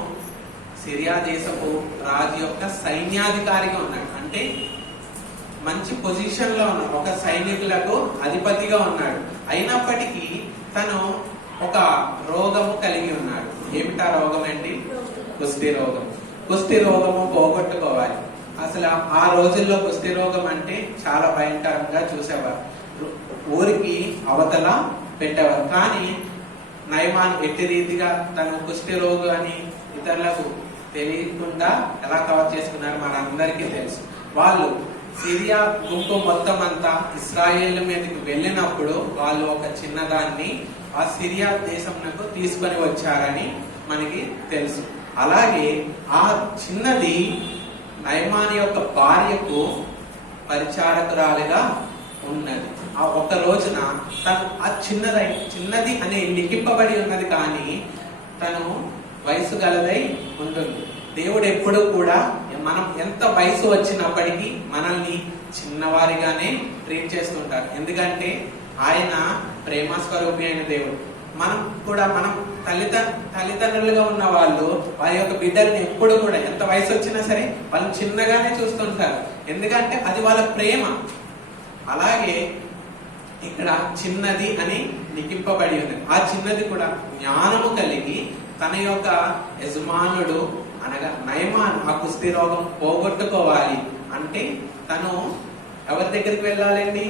సిరియా దేశపు రాజు యొక్క సైన్యాధికారిగా ఉన్నాడు. అంటే మంచి పొజిషన్ లో ఉన్నాడు, ఒక సైనికులకు అధిపతిగా ఉన్నాడు. అయినప్పటికీ తను ఒక రోగము కలిగి ఉన్నాడు. ఏమిటా రోగం ఏంటి? కుష్టి రోగం. కుష్టి రోగము పోగొట్టుకోవాలి. అసలు ఆ రోజుల్లో కుష్టి రోగం అంటే చాలా భయంకరంగా చూసేవారు. ఊరికి అవతల పెట్టేవారు. కానీ నయమాన్ ఎట్టి రీతిగా తన కుష్టి రోగం అని ఇతరులకు తెలియకుండా ఎలా కవర్ చేసుకున్నారు మనందరికీ తెలుసు. వాళ్ళు సిరియా గుంపు మొత్తం అంతా ఇస్రాయేల్ మీదకి వెళ్ళినప్పుడు వాళ్ళు ఒక చిన్నదాన్ని ఆ సిరియా దేశంకు తీసుకొని వచ్చారని మనకి తెలుసు. అలాగే ఆ చిన్నది నయమాని యొక్క భార్యకు పరిచారకురాలిగా ఉన్నది. ఆ ఒక రోజున తను ఆ చిన్నది అనే లిఖింపబడి ఉన్నది, కానీ తను వయసు గలదై ఉంటుంది. దేవుడు ఎప్పుడు కూడా మనం ఎంత వయసు వచ్చినప్పటికీ మనల్ని చిన్నవారిగానే ట్రీట్ చేస్తుంటారు. ఎందుకంటే ఆయన ప్రేమ స్వరూపి అయిన దేవుడు. మనం కూడా మనం తల్లిదండ్రులుగా ఉన్న వాళ్ళు వారి యొక్క బిడ్డల్ని ఎప్పుడు కూడా ఎంత వయసు వచ్చినా సరే వాళ్ళు చిన్నగానే చూస్తుంటారు. ఎందుకంటే అది వాళ్ళ ప్రేమ. అలాగే ఇక్కడ చిన్నది అని లిఖింపబడి ఉంది. ఆ చిన్నది కూడా జ్ఞానము కలిగి తన యొక్క యజమానుడు అనగా నయమాను ఆ కుష్టి రోగం పోగొట్టుకోవాలి అంటే తను ఎవరి దగ్గరికి వెళ్ళాలండి?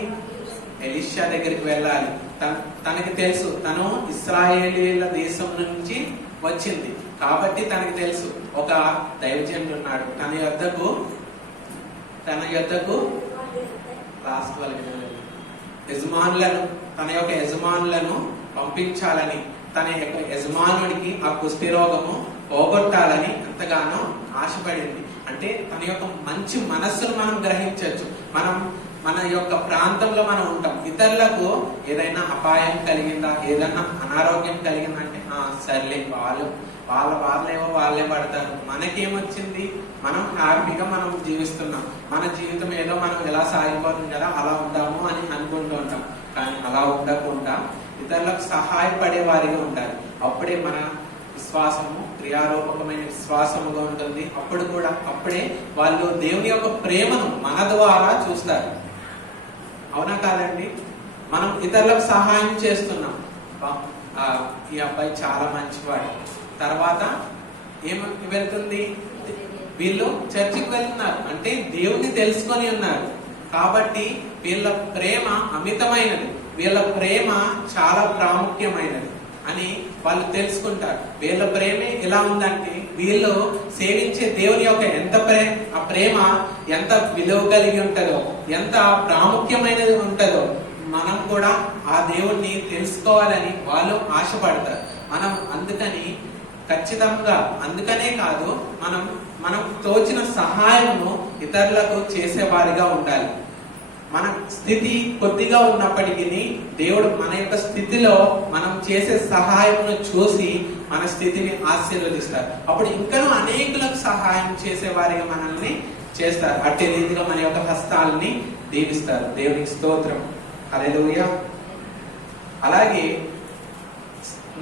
ఎలీషా దగ్గరికి వెళ్ళాలి. తనకి తెలుసు తను ఇశ్రాయేలీల దేశం నుంచి వచ్చింది కాబట్టి తనకి తెలుసు ఒక దైవజనుడు ఉన్నాడు. తన యొద్దకు లాస్ట్ తన యొక్క యజమానులను పంపించాలని, తన యొక్క యజమానుడికి ఆ కుష్టి రోగము పోగొట్టాలని ఎంతగానో ఆశపడింది. అంటే తన యొక్క మంచి మనస్సును మనం గ్రహించవచ్చు. మన యొక్క ప్రాంతంలో మనం ఉంటాం. ఇతరులకు ఏదైనా అపాయం కలిగిందా, ఏదైనా అనారోగ్యం కలిగిందంటే సర్లే వాళ్ళేవో వాళ్ళే పడతారు, మనకేమొచ్చింది, మనం హ్యాపీగా మనం జీవిస్తున్నాం, మన జీవితం ఏదో మనం ఎలా సాగిపోతుంది కదా అలా ఉంటాము అని అనుకుంటూ ఉంటాం. కానీ అలా ఉండకుండా ఇతరులకు సహాయపడే వారిగా ఉండాలి. అప్పుడే మన విశ్వాసము క్రియారూపకమైన విశ్వాసముగా ఉంటుంది. అప్పుడే వాళ్ళు దేవుని యొక్క ప్రేమను మన ద్వారా చూస్తారు. అవునా కాదండి? మనం ఇతరులకు సహాయం చేస్తున్నాం. ఈ అబ్బాయి చాలా మంచివాడు. తర్వాత ఏమని వెళ్తుంది? వీళ్ళు చర్చికి వెళ్తున్నారు అంటే దేవుని తెలుసుకొని ఉన్నారు కాబట్టి వీళ్ళ ప్రేమ అమితమైనది, వీళ్ళ ప్రేమ చాలా ప్రాముఖ్యమైనది అని వాళ్ళు తెలుసుకుంటారు. వీళ్ళ ప్రేమే ఎలా ఉందంటే వీళ్ళు సేవించే దేవుని యొక్క ఆ ప్రేమ ఎంత విలువ కలిగి ఉంటుందో, ఎంత ప్రాముఖ్యమైనది ఉంటుందో మనం కూడా ఆ దేవుణ్ణి తెలుసుకోవాలని వాళ్ళు ఆశపడతారు. మనం అందుకనే కాదు మనం తోచిన సహాయము ఇతరులకు చేసేవారిగా ఉండాలి. మన స్థితి కొద్దిగా ఉన్నప్పటికీ దేవుడు మన యొక్క స్థితిలో మనం చేసే సహాయమును చూసి మన స్థితిని ఆశీర్వదిస్తారు. అప్పుడు ఇంకనూ అనేకులకు సహాయం చేసేవారిగా మనల్ని చేస్తారు. అట్టి రీతిగా మన యొక్క హస్తాలని దీవిస్తారు. దేవునికి స్తోత్రం. హల్లెలూయా. అలాగే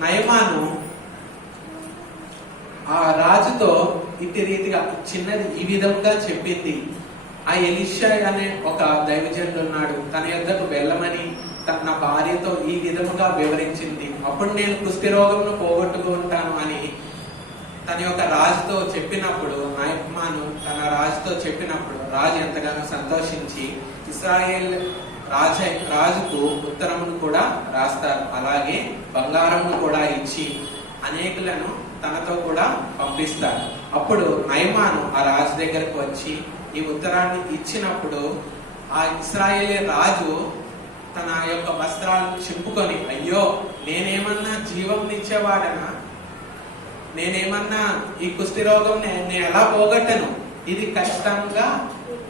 నయమాను ఆ రాజుతో ఇట్టి రీతిగా చిన్నది ఈ విధంగా చెప్పింది. ఆ ఎలీషా అనే ఒక దైవజనుడు ఉన్నాడు, తన యొద్దకు వెళ్ళమని తన భార్యతో ఈ విధముగా వివరించింది. అప్పుడు నేను కుష్టి రోగంను పోగొట్టుకుంటాను అని తన యొక్క రాజుతో చెప్పినప్పుడు, నయమాను తన రాజుతో చెప్పినప్పుడు రాజు ఎంతగానో సంతోషించి ఇశ్రాయేల్ రాజుకు ఉత్తరమును కూడా రాస్తారు. అలాగే బంగారమును కూడా ఇచ్చి అనేకులను తనతో కూడా పంపిస్తారు. అప్పుడు నయమాను ఆ రాజు దగ్గరకు వచ్చి ఈ ఉత్తరాన్ని ఇచ్చినప్పుడు ఆ ఇశ్రాయేలీ రాజు తన యొక్క వస్త్రాలను చింపుకొని, అయ్యో నేనేమన్నా జీవం ఇచ్చేవాడనా, నేనేమన్నా ఈ కుష్టి రోగం నేను ఎలా పోగొట్టను, ఇది ఖచ్చితంగా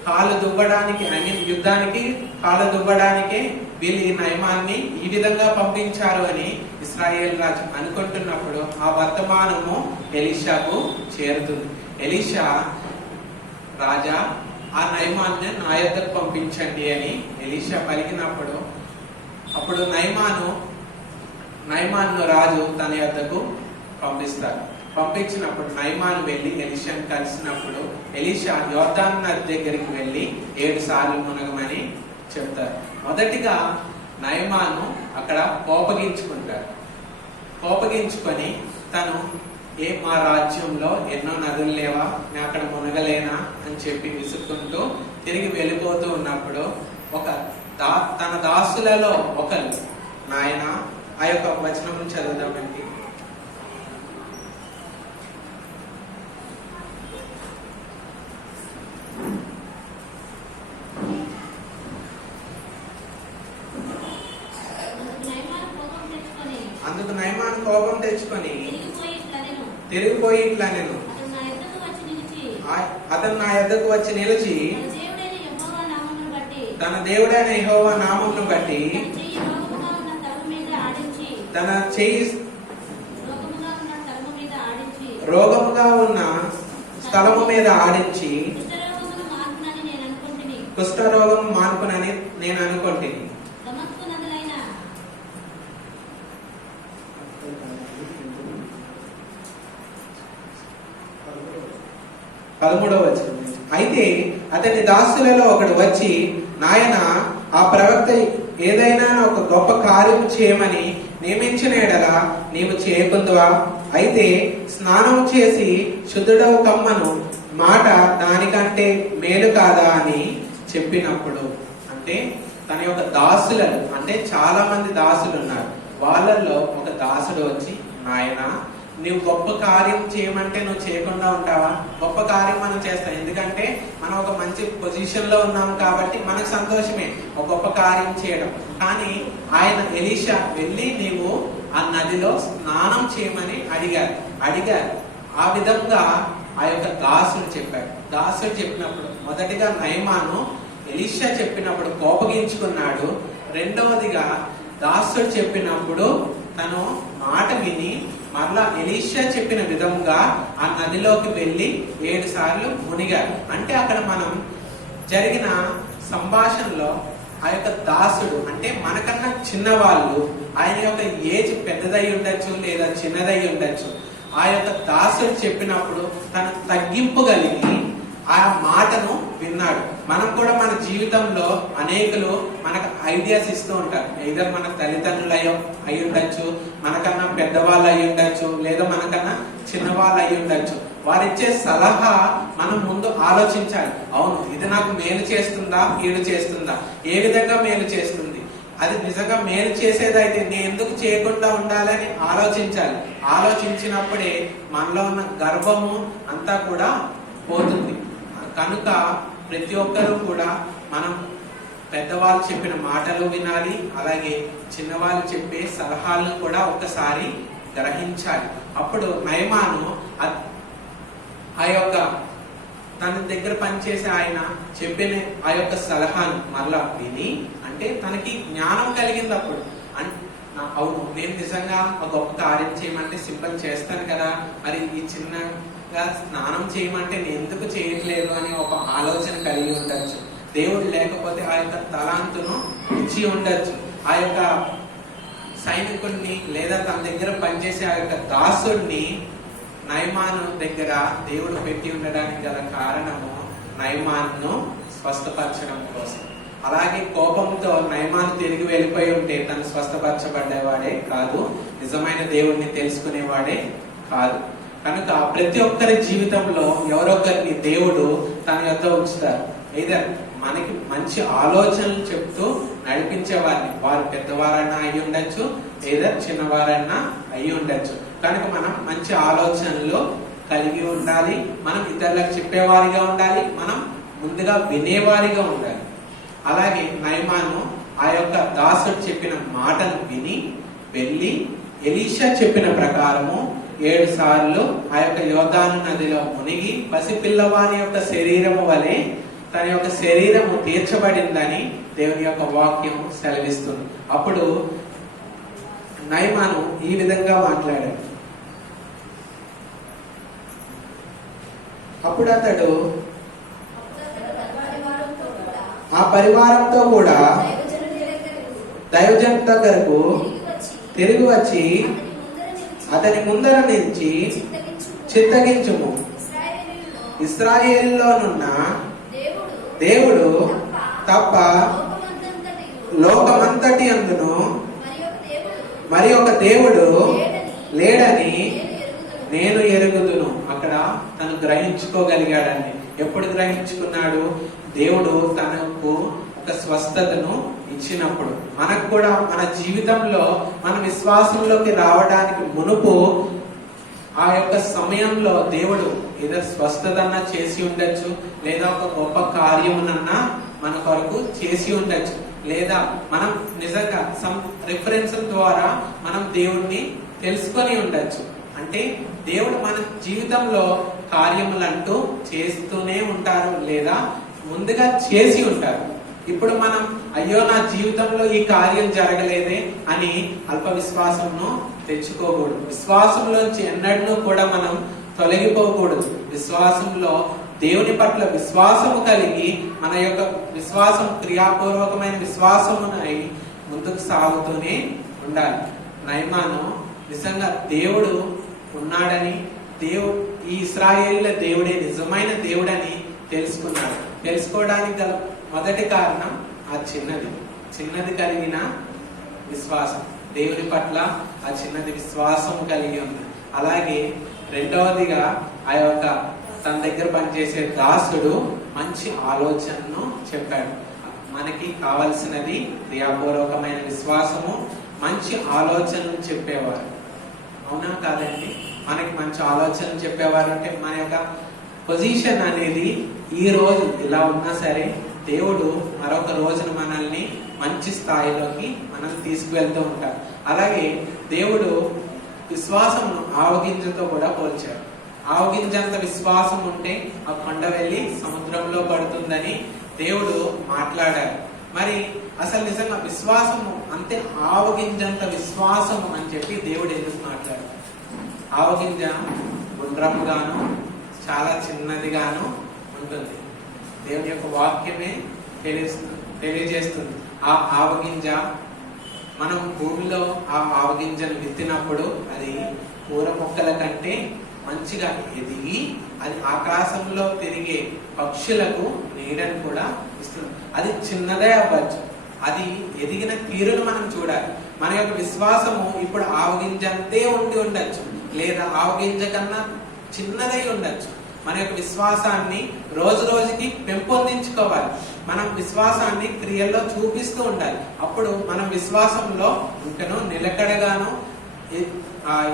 కాలు దువ్వడానికి, ఐ మీన్ యుద్ధానికి కాలు దువ్వడానికే వీళ్ళు ఈ నయమాన్ని ఈ విధంగా పంపించారు అని ఇశ్రాయేల్ రాజు అనుకుంటున్నప్పుడు ఆ వర్తమానము ఎలీషాకు చేరుతుంది. ఎలీషా, రాజా ఆ నయమాన్ని నా యొద్దకు పంపించండి అని ఎలీషా పలికినప్పుడు అప్పుడు నయమాను రాజు తన యొద్దకు పంపిస్తారు. పంపించినప్పుడు నయమాను వెళ్ళి ఎలీషాను కలిసినప్పుడు ఎలీషా యోర్దాను నది దగ్గరికి వెళ్ళి 7 సార్లు మునగమని చెప్తారు. మొదటిగా నయమాను అక్కడ కోపగించుకొని తను మా రాజ్యంలో ఎన్నో నదులు లేవా, నేను అక్కడ మునగలేనా అని చెప్పి విసుక్కుంటూ తిరిగి వెళ్ళిపోతూ ఉన్నప్పుడు తన దాసులలో ఒకరు, నాయన ఆ యొక్క వచనం చదువుదామండి. అందుకు నయమాను కోపం తెచ్చుకొని తిరిగిపోయి ఇట్లా నేను అతను నా యొద్దకు వచ్చి నిలిచి తన దేవుడైన యెహోవా నామమును బట్టి తన చెయ్యి రోగముగా ఉన్న స్థలము మీద ఆడించి కుష్ఠరోగం మాన్పునని నేను అనుకుంటుని. 13వ వచనం. అయితే అతని దాసులలో ఒకడు వచ్చి, నాయన ఆ ప్రవక్త ఏదైనా ఒక గొప్ప కార్యం చేయమని నియమించిన ఎడల నీవు చేయకుందువా? అయితే స్నానం చేసి శుద్ధుడవు కమ్మను మాట దానికంటే మేలు కాదా అని చెప్పినప్పుడు, అంటే తన యొక్క దాసులను, అంటే చాలా మంది దాసులు ఉన్నారు, వాళ్ళల్లో ఒక దాసుడు వచ్చి, నాయన నువ్వు గొప్ప కార్యం చేయమంటే నువ్వు చేయకుండా ఉంటావా? గొప్ప కార్యం మనం చేస్తాం, ఎందుకంటే మనం ఒక మంచి పొజిషన్ లో ఉన్నాం కాబట్టి మనకు సంతోషమే ఒక గొప్ప కార్యం చేయడం. కానీ ఆయన ఎలీషా వెళ్ళి నీవు ఆ నదిలో స్నానం చేయమని అడిగారు. ఆ విధంగా ఆ యొక్క దాసుడు చెప్పాడు. దాసుడు చెప్పినప్పుడు మొదటిగా నయమాను ఎలీషా చెప్పినప్పుడు కోపగించుకున్నాడు. రెండవదిగా దాసుడు చెప్పినప్పుడు తను మాట విని మరలా ఎలీషా చెప్పిన విధంగా ఆ నదిలోకి వెళ్ళి 7 సార్లు మునిగారు. అంటే అక్కడ మనం జరిగిన సంభాషణలో ఆ యొక్క దాసుడు, అంటే మనకన్నా చిన్నవాళ్ళు, ఆయన యొక్క ఏజ్ పెద్దదై ఉండొచ్చు లేదా చిన్నదై ఉండొచ్చు, ఆ యొక్క దాసుడు చెప్పినప్పుడు తన తగ్గింపు కలిగి ఆ మాటను విన్నాడు. మనం కూడా మన జీవితంలో అనేకులు మనకు ఐడియాస్ ఇస్తూ ఉంటారు. ఏదైనా మన తల్లిదండ్రులు అయి ఉండొచ్చు, మనకన్నా పెద్దవాళ్ళు అయి ఉండొచ్చు, లేదా మనకన్నా చిన్నవాళ్ళు అయి ఉండొచ్చు. వారిచ్చే సలహా మనం ముందు ఆలోచించాలి. అవును, ఇది నాకు మేలు చేస్తుందా, కీడు చేస్తుందా, ఏ విధంగా మేలు చేస్తుంది, అది నిజంగా మేలు చేసేదైతే నేను ఎందుకు చేయకుండా ఉండాలని ఆలోచించాలి. ఆలోచించినప్పుడే మనలో ఉన్న గర్వము అంతా కూడా పోతుంది. కనుక ప్రతి ఒక్కరూ కూడా మనం పెద్దవాళ్ళు చెప్పిన మాటలు వినాలి, అలాగే చిన్నవాళ్ళు చెప్పే సలహాలను కూడా ఒక్కసారి గ్రహించాలి. అప్పుడు నయమాను ఆ యొక్క తన దగ్గర పనిచేసే ఆయన చెప్పిన ఆ యొక్క సలహాను మరలా విని, అంటే తనకి జ్ఞానం కలిగింది. అప్పుడు అవును, నేను నిజంగా ఒక గొప్ప కార్యం చేయమంటే సింపుల్ చేస్తాను కదా, మరి ఈ చిన్నగా స్నానం చేయమంటే నేను ఎందుకు చేయట్లేదు అని ఒక ఆలోచన కలిగి ఉండొచ్చు. దేవుడు లేకపోతే ఆ యొక్క తలాంతును ఇచ్చి ఉండొచ్చు. ఆ యొక్క సైనికుడిని లేదా తన దగ్గర పనిచేసే ఆ యొక్క దాసుడిని నయమాను దగ్గర దేవుడు పెట్టి ఉండడానికి గల కారణము నయమాను స్వస్థపరచడం కోసం. అలాగే కోపంతో నయమాను తిరిగి వెళ్ళిపోయి ఉంటే తను స్వస్థపరచబడ్డేవాడే కాదు, నిజమైన దేవుడిని తెలుసుకునేవాడే కాదు. కనుక ప్రతి ఒక్కరి జీవితంలో ఎవరొకరిని దేవుడు తన యొద్ద ఉంచుతారు. ఏదో మనకి మంచి ఆలోచనలు చెప్తూ నడిపించే వారిని, వారు పెద్దవారన్నా అయి ఉండొచ్చు లేదా చిన్నవారన్నా అయి ఉండొచ్చు. కనుక మనం మంచి ఆలోచనలు కలిగి ఉండాలి, మనం ఇతరులకు చెప్పేవారిగా ఉండాలి, మనం ముందుగా వినేవారిగా ఉండాలి. అలాగే నయమాను ఆ యొక్క దాసుడు చెప్పిన మాటను విని వెళ్ళి ఎలీషా చెప్పిన ప్రకారము 7 సార్లు ఆ యొక్క యోర్దాను నదిలో మునిగి పసిపిల్లవాని యొక్క శరీరము వలె తన యొక్క శరీరము తీర్చబడిందని దేవుని యొక్క వాక్యం సెలవిస్తుంది. అప్పుడు నయమాను ఈ విధంగా మాట్లాడాడు. అప్పుడు అతడు ఆ పరివారంతో కూడా దైవజన్ దగ్గరకు తిరిగి వచ్చి అతని ముందర నుంచి చిత్తగించుము. ఇశ్రాయేలులోనున్న దేవుడు తప్ప లోకమంతటి అందును మరి ఒక దేవుడు లేడని నేను ఎరుగుదును. అక్కడ తను గ్రహించుకోగలిగాడండి. ఎప్పుడు గ్రహించుకున్నాడు? దేవుడు తనకు ఒక స్వస్థతను ఇచ్చినప్పుడు. మనకు కూడా మన జీవితంలో మన విశ్వాసంలోకి రావడానికి మునుపు ఆ యొక్క సమయంలో దేవుడు ఏదో స్వస్థతన్నా చేసి ఉండొచ్చు, లేదా ఒక గొప్ప కార్యమునన్నా మన కొరకు చేసి ఉండొచ్చు, లేదా మనం నిజంగా సమ్ రిఫరెన్స్ ద్వారా మనం దేవుణ్ణి తెలుసుకొని ఉండొచ్చు. అంటే దేవుడు మన జీవితంలో కార్యములంటూ చేస్తూనే ఉంటారు, లేదా ముందుగా చేసి ఉంటారు. ఇప్పుడు మనం అయ్యో నా జీవితంలో ఈ కార్యం జరగలేదే అని అల్ప విశ్వాసంను తెచ్చుకోకూడదు. విశ్వాసంలోంచి ఎన్నడూ కూడా మనం తొలగిపోకూడదు. విశ్వాసంలో దేవుని పట్ల విశ్వాసము కలిగి మన యొక్క విశ్వాసం క్రియాపూర్వకమైన విశ్వాసమునై ముందుకు సాగుతూనే ఉండాలి. నయమాను నిజంగా దేవుడు ఉన్నాడని, దేవుడు ఈ ఇశ్రాయేలుల దేవుడే నిజమైన దేవుడని తెలుసుకున్నాడు. తెలుసుకోవడానికి గల మొదటి కారణం ఆ చిన్నది కలిగిన విశ్వాసం. దేవుని పట్ల ఆ చిన్నది విశ్వాసం కలిగి ఉంది. అలాగే రెండవదిగా ఆ యొక్క తన దగ్గర పనిచేసే దాసుడు మంచి ఆలోచనను చెప్పాడు. మనకి కావలసినది క్రియాపూర్వకమైన విశ్వాసము, మంచి ఆలోచనలు చెప్పేవారు. అవునా కాదండి? మనకి మంచి ఆలోచనలు చెప్పేవారు అంటే మన యొక్క పొజిషన్ అనేది ఈ రోజు ఇలా ఉన్నా సరే దేవుడు మరొక రోజున మనల్ని మంచి స్థాయిలోకి మనం తీసుకువెళ్తూ ఉంటారు. అలాగే దేవుడు విశ్వాసమును ఆవగింజతో కూడా పోల్చాడు. ఆవగింజంత విశ్వాసం ఉంటే ఆ కొండ వెళ్ళి సముద్రంలో పడుతుందని దేవుడు మాట్లాడారు. మరి అసలు నిజంగా విశ్వాసము అంతే ఆవగింజంత విశ్వాసము అని చెప్పి దేవుడు ఎందుకు మాట్లాడారు? ఆవగింజ గుండ్రముగాను చాలా చిన్నదిగాను ఉంటుంది. దేవుని యొక్క వాక్యమే తెలియజేస్తుంది. ఆ ఆవగింజ మనం భూమిలో ఆ ఆవగింజను విత్తినప్పుడు అది కూర మొక్కల కంటే మంచిగా ఎదిగి అది ఆకాశంలో తిరిగే పక్షులకు నీడను కూడా ఇస్తుంది. అది చిన్నదే అవ్వచ్చు, అది ఎదిగిన తీరును మనం చూడాలి. మన యొక్క విశ్వాసము ఇప్పుడు ఆవగింజ అంతే ఉండి ఉండొచ్చు, లేదా ఆవగింజ కన్నా చిన్నదై ఉండొచ్చు. మన యొక్క విశ్వాసాన్ని రోజు రోజుకి పెంపొందించుకోవాలి. మనం విశ్వాసాన్ని క్రియల్లో చూపిస్తూ ఉండాలి. అప్పుడు మనం విశ్వాసంలో ఇంకను నిలకడగాను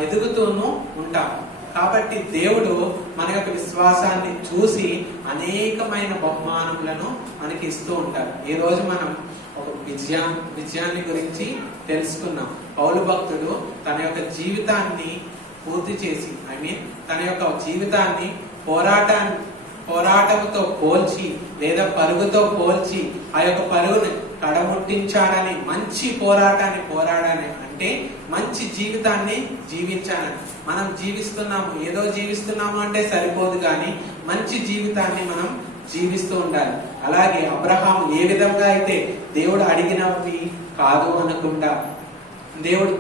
ఎదుగుతూను ఉంటాం. కాబట్టి దేవుడు మన యొక్క విశ్వాసాన్ని చూసి అనేకమైన బహుమానములను మనకి ఇస్తూ ఉంటారు. ఈ రోజు మనం ఒక విజయాన్ని గురించి తెలుసుకున్నాం. పౌలు భక్తుడు తన యొక్క జీవితాన్ని పూర్తి చేసి తన యొక్క జీవితాన్ని పోరాటంతో పోల్చి లేదా పరుగుతో పోల్చి ఆ యొక్క పరుగుని కడముట్టించాడని, మంచి పోరాటాన్ని పోరాడని అంటే మంచి జీవితాన్ని జీవించాలని. మనం జీవిస్తున్నాము, ఏదో జీవిస్తున్నాము అంటే సరిపోదు, కానీ మంచి జీవితాన్ని మనం జీవిస్తూ ఉండాలి. అలాగే అబ్రహాం ఏ విధంగా అయితే దేవుడు అడిగినవి కాదు అనకుండా, దేవుడు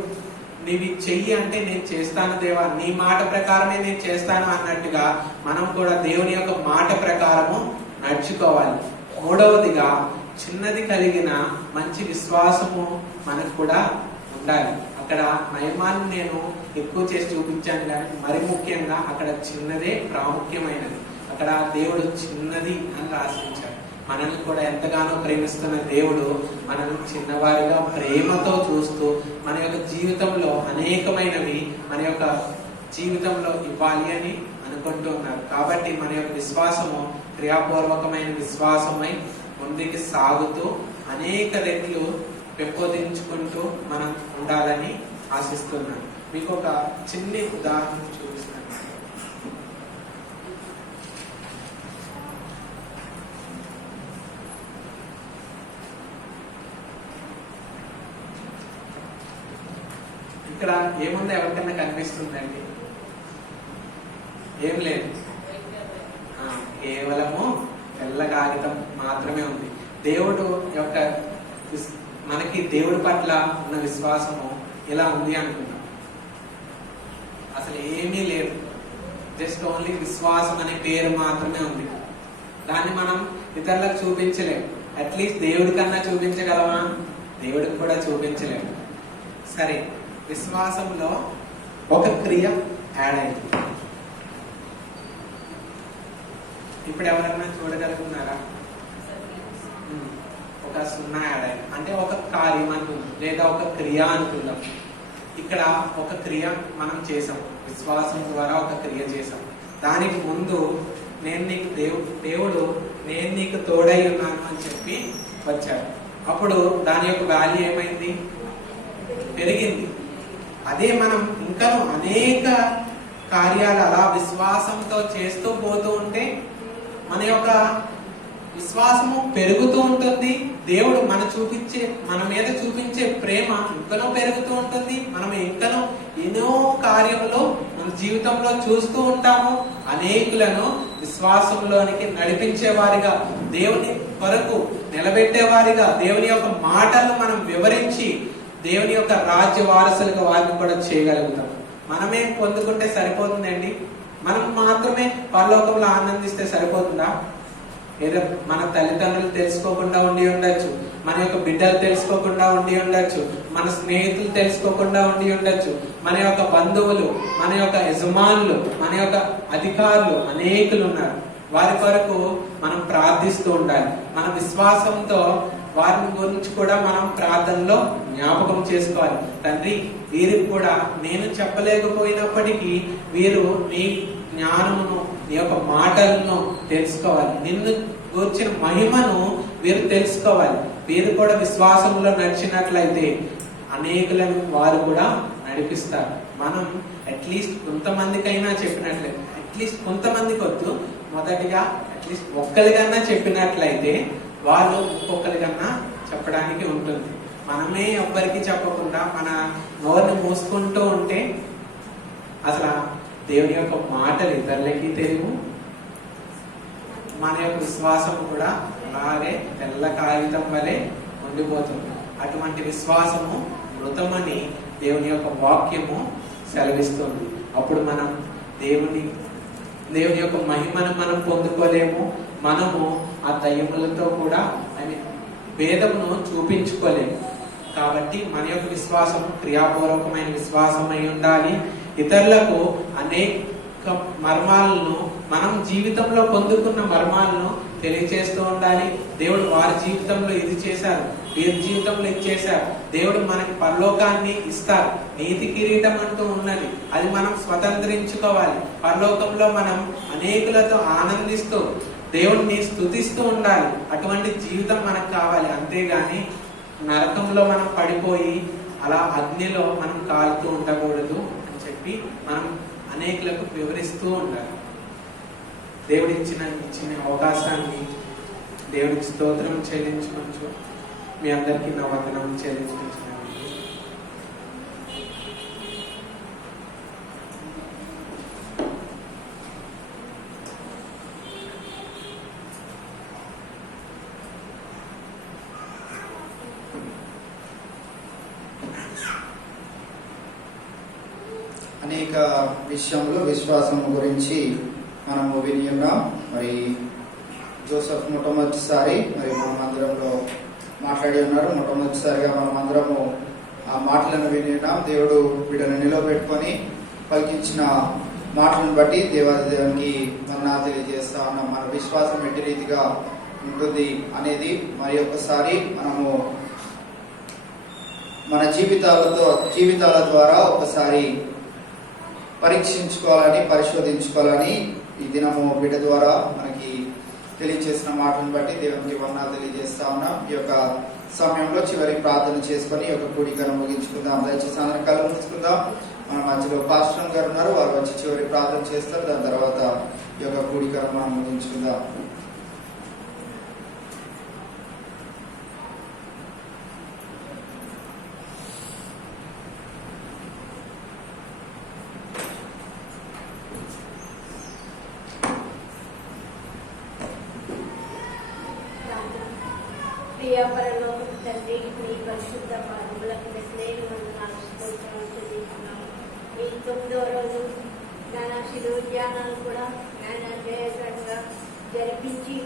నీవి చెయ్యి అంటే నేను చేస్తాను దేవా, నీ మాట ప్రకారమే నేను చేస్తాను అన్నట్టుగా మనం కూడా దేవుని యొక్క మాట ప్రకారము నడుచుకోవాలి. మూడవదిగా చిన్నది కలిగిన మంచి విశ్వాసము మనకు కూడా ఉండాలి. అక్కడ నయమాన్ని నేను ఎక్కువ చేసి చూపించాను, కానీ మరి ముఖ్యంగా అక్కడ చిన్నదే ప్రాముఖ్యమైనది. అక్కడ దేవుడు చిన్నది అని రాసించాడు. మనల్ని కూడా ఎంతగానో ప్రేమిస్తున్న దేవుడు మనల్ని చిన్నవారిగా ప్రేమతో చూస్తూ మన యొక్క జీవితంలో అనేకమైనవి మన యొక్క జీవితంలో ఇవ్వాలి అని అనుకుంటూ ఉన్నారు. కాబట్టి మన యొక్క విశ్వాసము క్రియాపూర్వకమైన విశ్వాసమై ముందుకు సాగుతూ అనేక రెట్లు పెంపొందించుకుంటూ మనం ఉండాలని ఆశిస్తున్నాను. మీకు ఒక చిన్న ఉదాహరణ చూపిస్తాను. ఇక్కడ ఏముందో ఎవరికైనా కనిపిస్తుందండి? ఏం లేదు, కేవలము తెల్ల కాగితం మాత్రమే ఉంది. దేవుడు యొక్క మనకి దేవుడి పట్ల ఉన్న విశ్వాసము ఇలా ఉంది అనుకున్నాం. అసలు ఏమీ లేదు, జస్ట్ ఓన్లీ విశ్వాసం అనే పేరు మాత్రమే ఉంది. దాన్ని మనం ఇతరులకు చూపించలేము. అట్లీస్ట్ దేవుడి కన్నా చూపించగలమా? దేవుడికి కూడా చూపించలేము. సరే, విశ్వాసంలో ఒక క్రియ యాడ్ అయింది. ఇప్పుడు ఎవరన్నా చూడగలుగుతున్నారా? ఒక 0 యాడ్ అయింది అంటే ఒక కార్యం అనుకుందాం, లేదా ఒక క్రియ అనుకుందాం. ఇక్కడ ఒక క్రియ మనం చేసాం, విశ్వాసం ద్వారా ఒక క్రియ చేసాం. దానికి ముందు నేను నీకు దేవుడు నేను నీకు తోడై ఉన్నాను అని చెప్పి వచ్చాడు. అప్పుడు దాని యొక్క వాల్యూ ఏమైంది? పెరిగింది. అదే మనం ఇంకా అనేక కార్యాలు అలా విశ్వాసంతో చేస్తూ పోతూ ఉంటే మన యొక్క విశ్వాసము పెరుగుతూ ఉంటుంది. దేవుడు మన మీద చూపించే ప్రేమ ఇంకనో పెరుగుతూ ఉంటుంది. మనం ఇంకనో ఎన్నో కార్యములు మన జీవితంలో చూస్తూ ఉంటాము. అనేకులను విశ్వాసంలోనికి నడిపించేవారిగా, దేవుని కొరకు నిలబెట్టేవారిగా, దేవుని యొక్క మాటలను మనం వివరించి దేవుని యొక్క రాజ్య వారసులుగా వారిని కూడా చేయగలుగుతాం. మనమేం పొందుకుంటే సరిపోతుందండి? మనం మాత్రమే పరలోకంలో ఆనందిస్తే సరిపోతుందా? ఏదో మన తల్లిదండ్రులు తెలుసుకోకుండా ఉండి ఉండొచ్చు, మన యొక్క బిడ్డలు తెలుసుకోకుండా ఉండి ఉండొచ్చు, మన స్నేహితులు తెలుసుకోకుండా ఉండి ఉండొచ్చు, మన యొక్క బంధువులు, మన యొక్క యజమానులు, మన యొక్క అధికారులు అనేకులు ఉన్నారు. వారి కొరకు మనం ప్రార్థిస్తూ ఉండాలి. మన విశ్వాసంతో వారిని గురించి కూడా మనం ప్రార్థనలో జ్ఞాపకం చేసుకోవాలి. తండ్రి, వీరికి కూడా నేను చెప్పలేకపోయినప్పటికీ వీరు నీ జ్ఞానమును, నీ యొక్క మాటలను తెలుసుకోవాలి. నిన్ను గూర్చిన మహిమను వీరు తెలుసుకోవాలి. వీరు కూడా విశ్వాసంలో నడిచినట్లయితే అనేకులను వారు కూడా నడిపిస్తారు. మనం అట్లీస్ట్ కొంతమందికైనా చెప్పినట్లయితే, అట్లీస్ట్ కొంతమందికి వద్దు, మొదటిగా అట్లీస్ట్ ఒక్కరికన్నా చెప్పినట్లయితే వాళ్ళు ఇంకొకరికన్నా చెప్పడానికి ఉంటుంది. మనమే ఎవ్వరికి చెప్పకుండా మన నోరుని మూసుకుంటూ ఉంటే అసలు దేవుని యొక్క మాటలు ఇతరులకి తెలియవు. మన యొక్క విశ్వాసం కూడా అలాగే తెల్ల కాగితం వలె ఉండిపోతుంది. అటువంటి విశ్వాసము మృతమని దేవుని యొక్క వాక్యము సెలవిస్తుంది. అప్పుడు మనం దేవుని యొక్క మహిమను మనం పొందుకోలేము. మనము ఆ దయ్యములతో కూడా భేదమును చూపించుకోలేము. కాబట్టి మన యొక్క విశ్వాసం క్రియాపూర్వకమైన విశ్వాసం అయి ఉండాలి. ఇతరులకు అనేక మర్మాలను, మనం జీవితంలో పొందుకున్న మర్మాలను తెలియచేస్తూ ఉండాలి. దేవుడు వారి జీవితంలో ఇది చేశారు, వీరి జీవితంలో ఇది చేశారు. దేవుడు మనకి పరలోకాన్ని ఇస్తారు. నీతి కిరీటం అంటూ ఉన్నది, అది మనం స్వతంత్రించుకోవాలి. పరలోకంలో మనం అనేకులతో ఆనందిస్తూ దేవుడిని స్తుతిస్తూ ఉండాలి. అటువంటి జీవితం మనకు కావాలి. అంతేగాని నరకంలో మనం పడిపోయి అలా అగ్నిలో మనం కాలుతూ ఉండకూడదు అని చెప్పి మనం అనేకులకు వివరిస్తూ ఉండాలి. దేవుడు ఇచ్చిన అవకాశాన్ని దేవుడికి స్తోత్రం చెల్లించవచ్చు. మీ అందరికీ నా వందనం చెల్లించవచ్చు. అనేక విషయంలో విశ్వాసం గురించి మనము విని ఉన్నాం. మరి జోసెఫ్ మొట్టమొదటిసారి మరి మన మందిరంలో మాట్లాడి ఉన్నారు. మొట్టమొదటిసారిగా మనం అందరము ఆ మాటలను విని ఉన్నాం. దేవుడు వీళ్ళని నిలబెట్టుకొని పలికించిన మాటలను బట్టి దేవునికి మన తెలియజేస్తా ఉన్నాం. మన విశ్వాసం ఎట్టి రీతిగా ఉంటుంది అనేది మరి ఒక్కసారి మనము మన జీవితాల ద్వారా ఒకసారి పరీక్షించుకోవాలని, పరిశోధించుకోవాలని ఈ దినము బిడ్డ ద్వారా మనకి తెలియజేసిన మాటలను బట్టి దేవునికి వందనాలు తెలియజేస్తా ఉన్నాం. ఈ యొక్క సమయంలో చివరి ప్రార్థన చేసుకొని ఈ యొక్క కూడికను ముగించుకుందాం. దయచేసి అందరం కళ్ళు మూసుకుందాం. మన మధ్యలో పాస్టర్ గారు ఉన్నారు, వారు వచ్చి చివరి ప్రార్థన చేస్తారు. దాని తర్వాత ఈ యొక్క కూడికను మనం ముగించుకుందాం. ప్రియపరలోక తండ్రి, మీ పరిశుద్ధ పాదములకు వందనాలు స్తోత్రాలు చెల్లిస్తున్నాము. ఈ 9వ రోజు శిలువ ధ్యానాలు కూడా జయకరంగా జరిపించి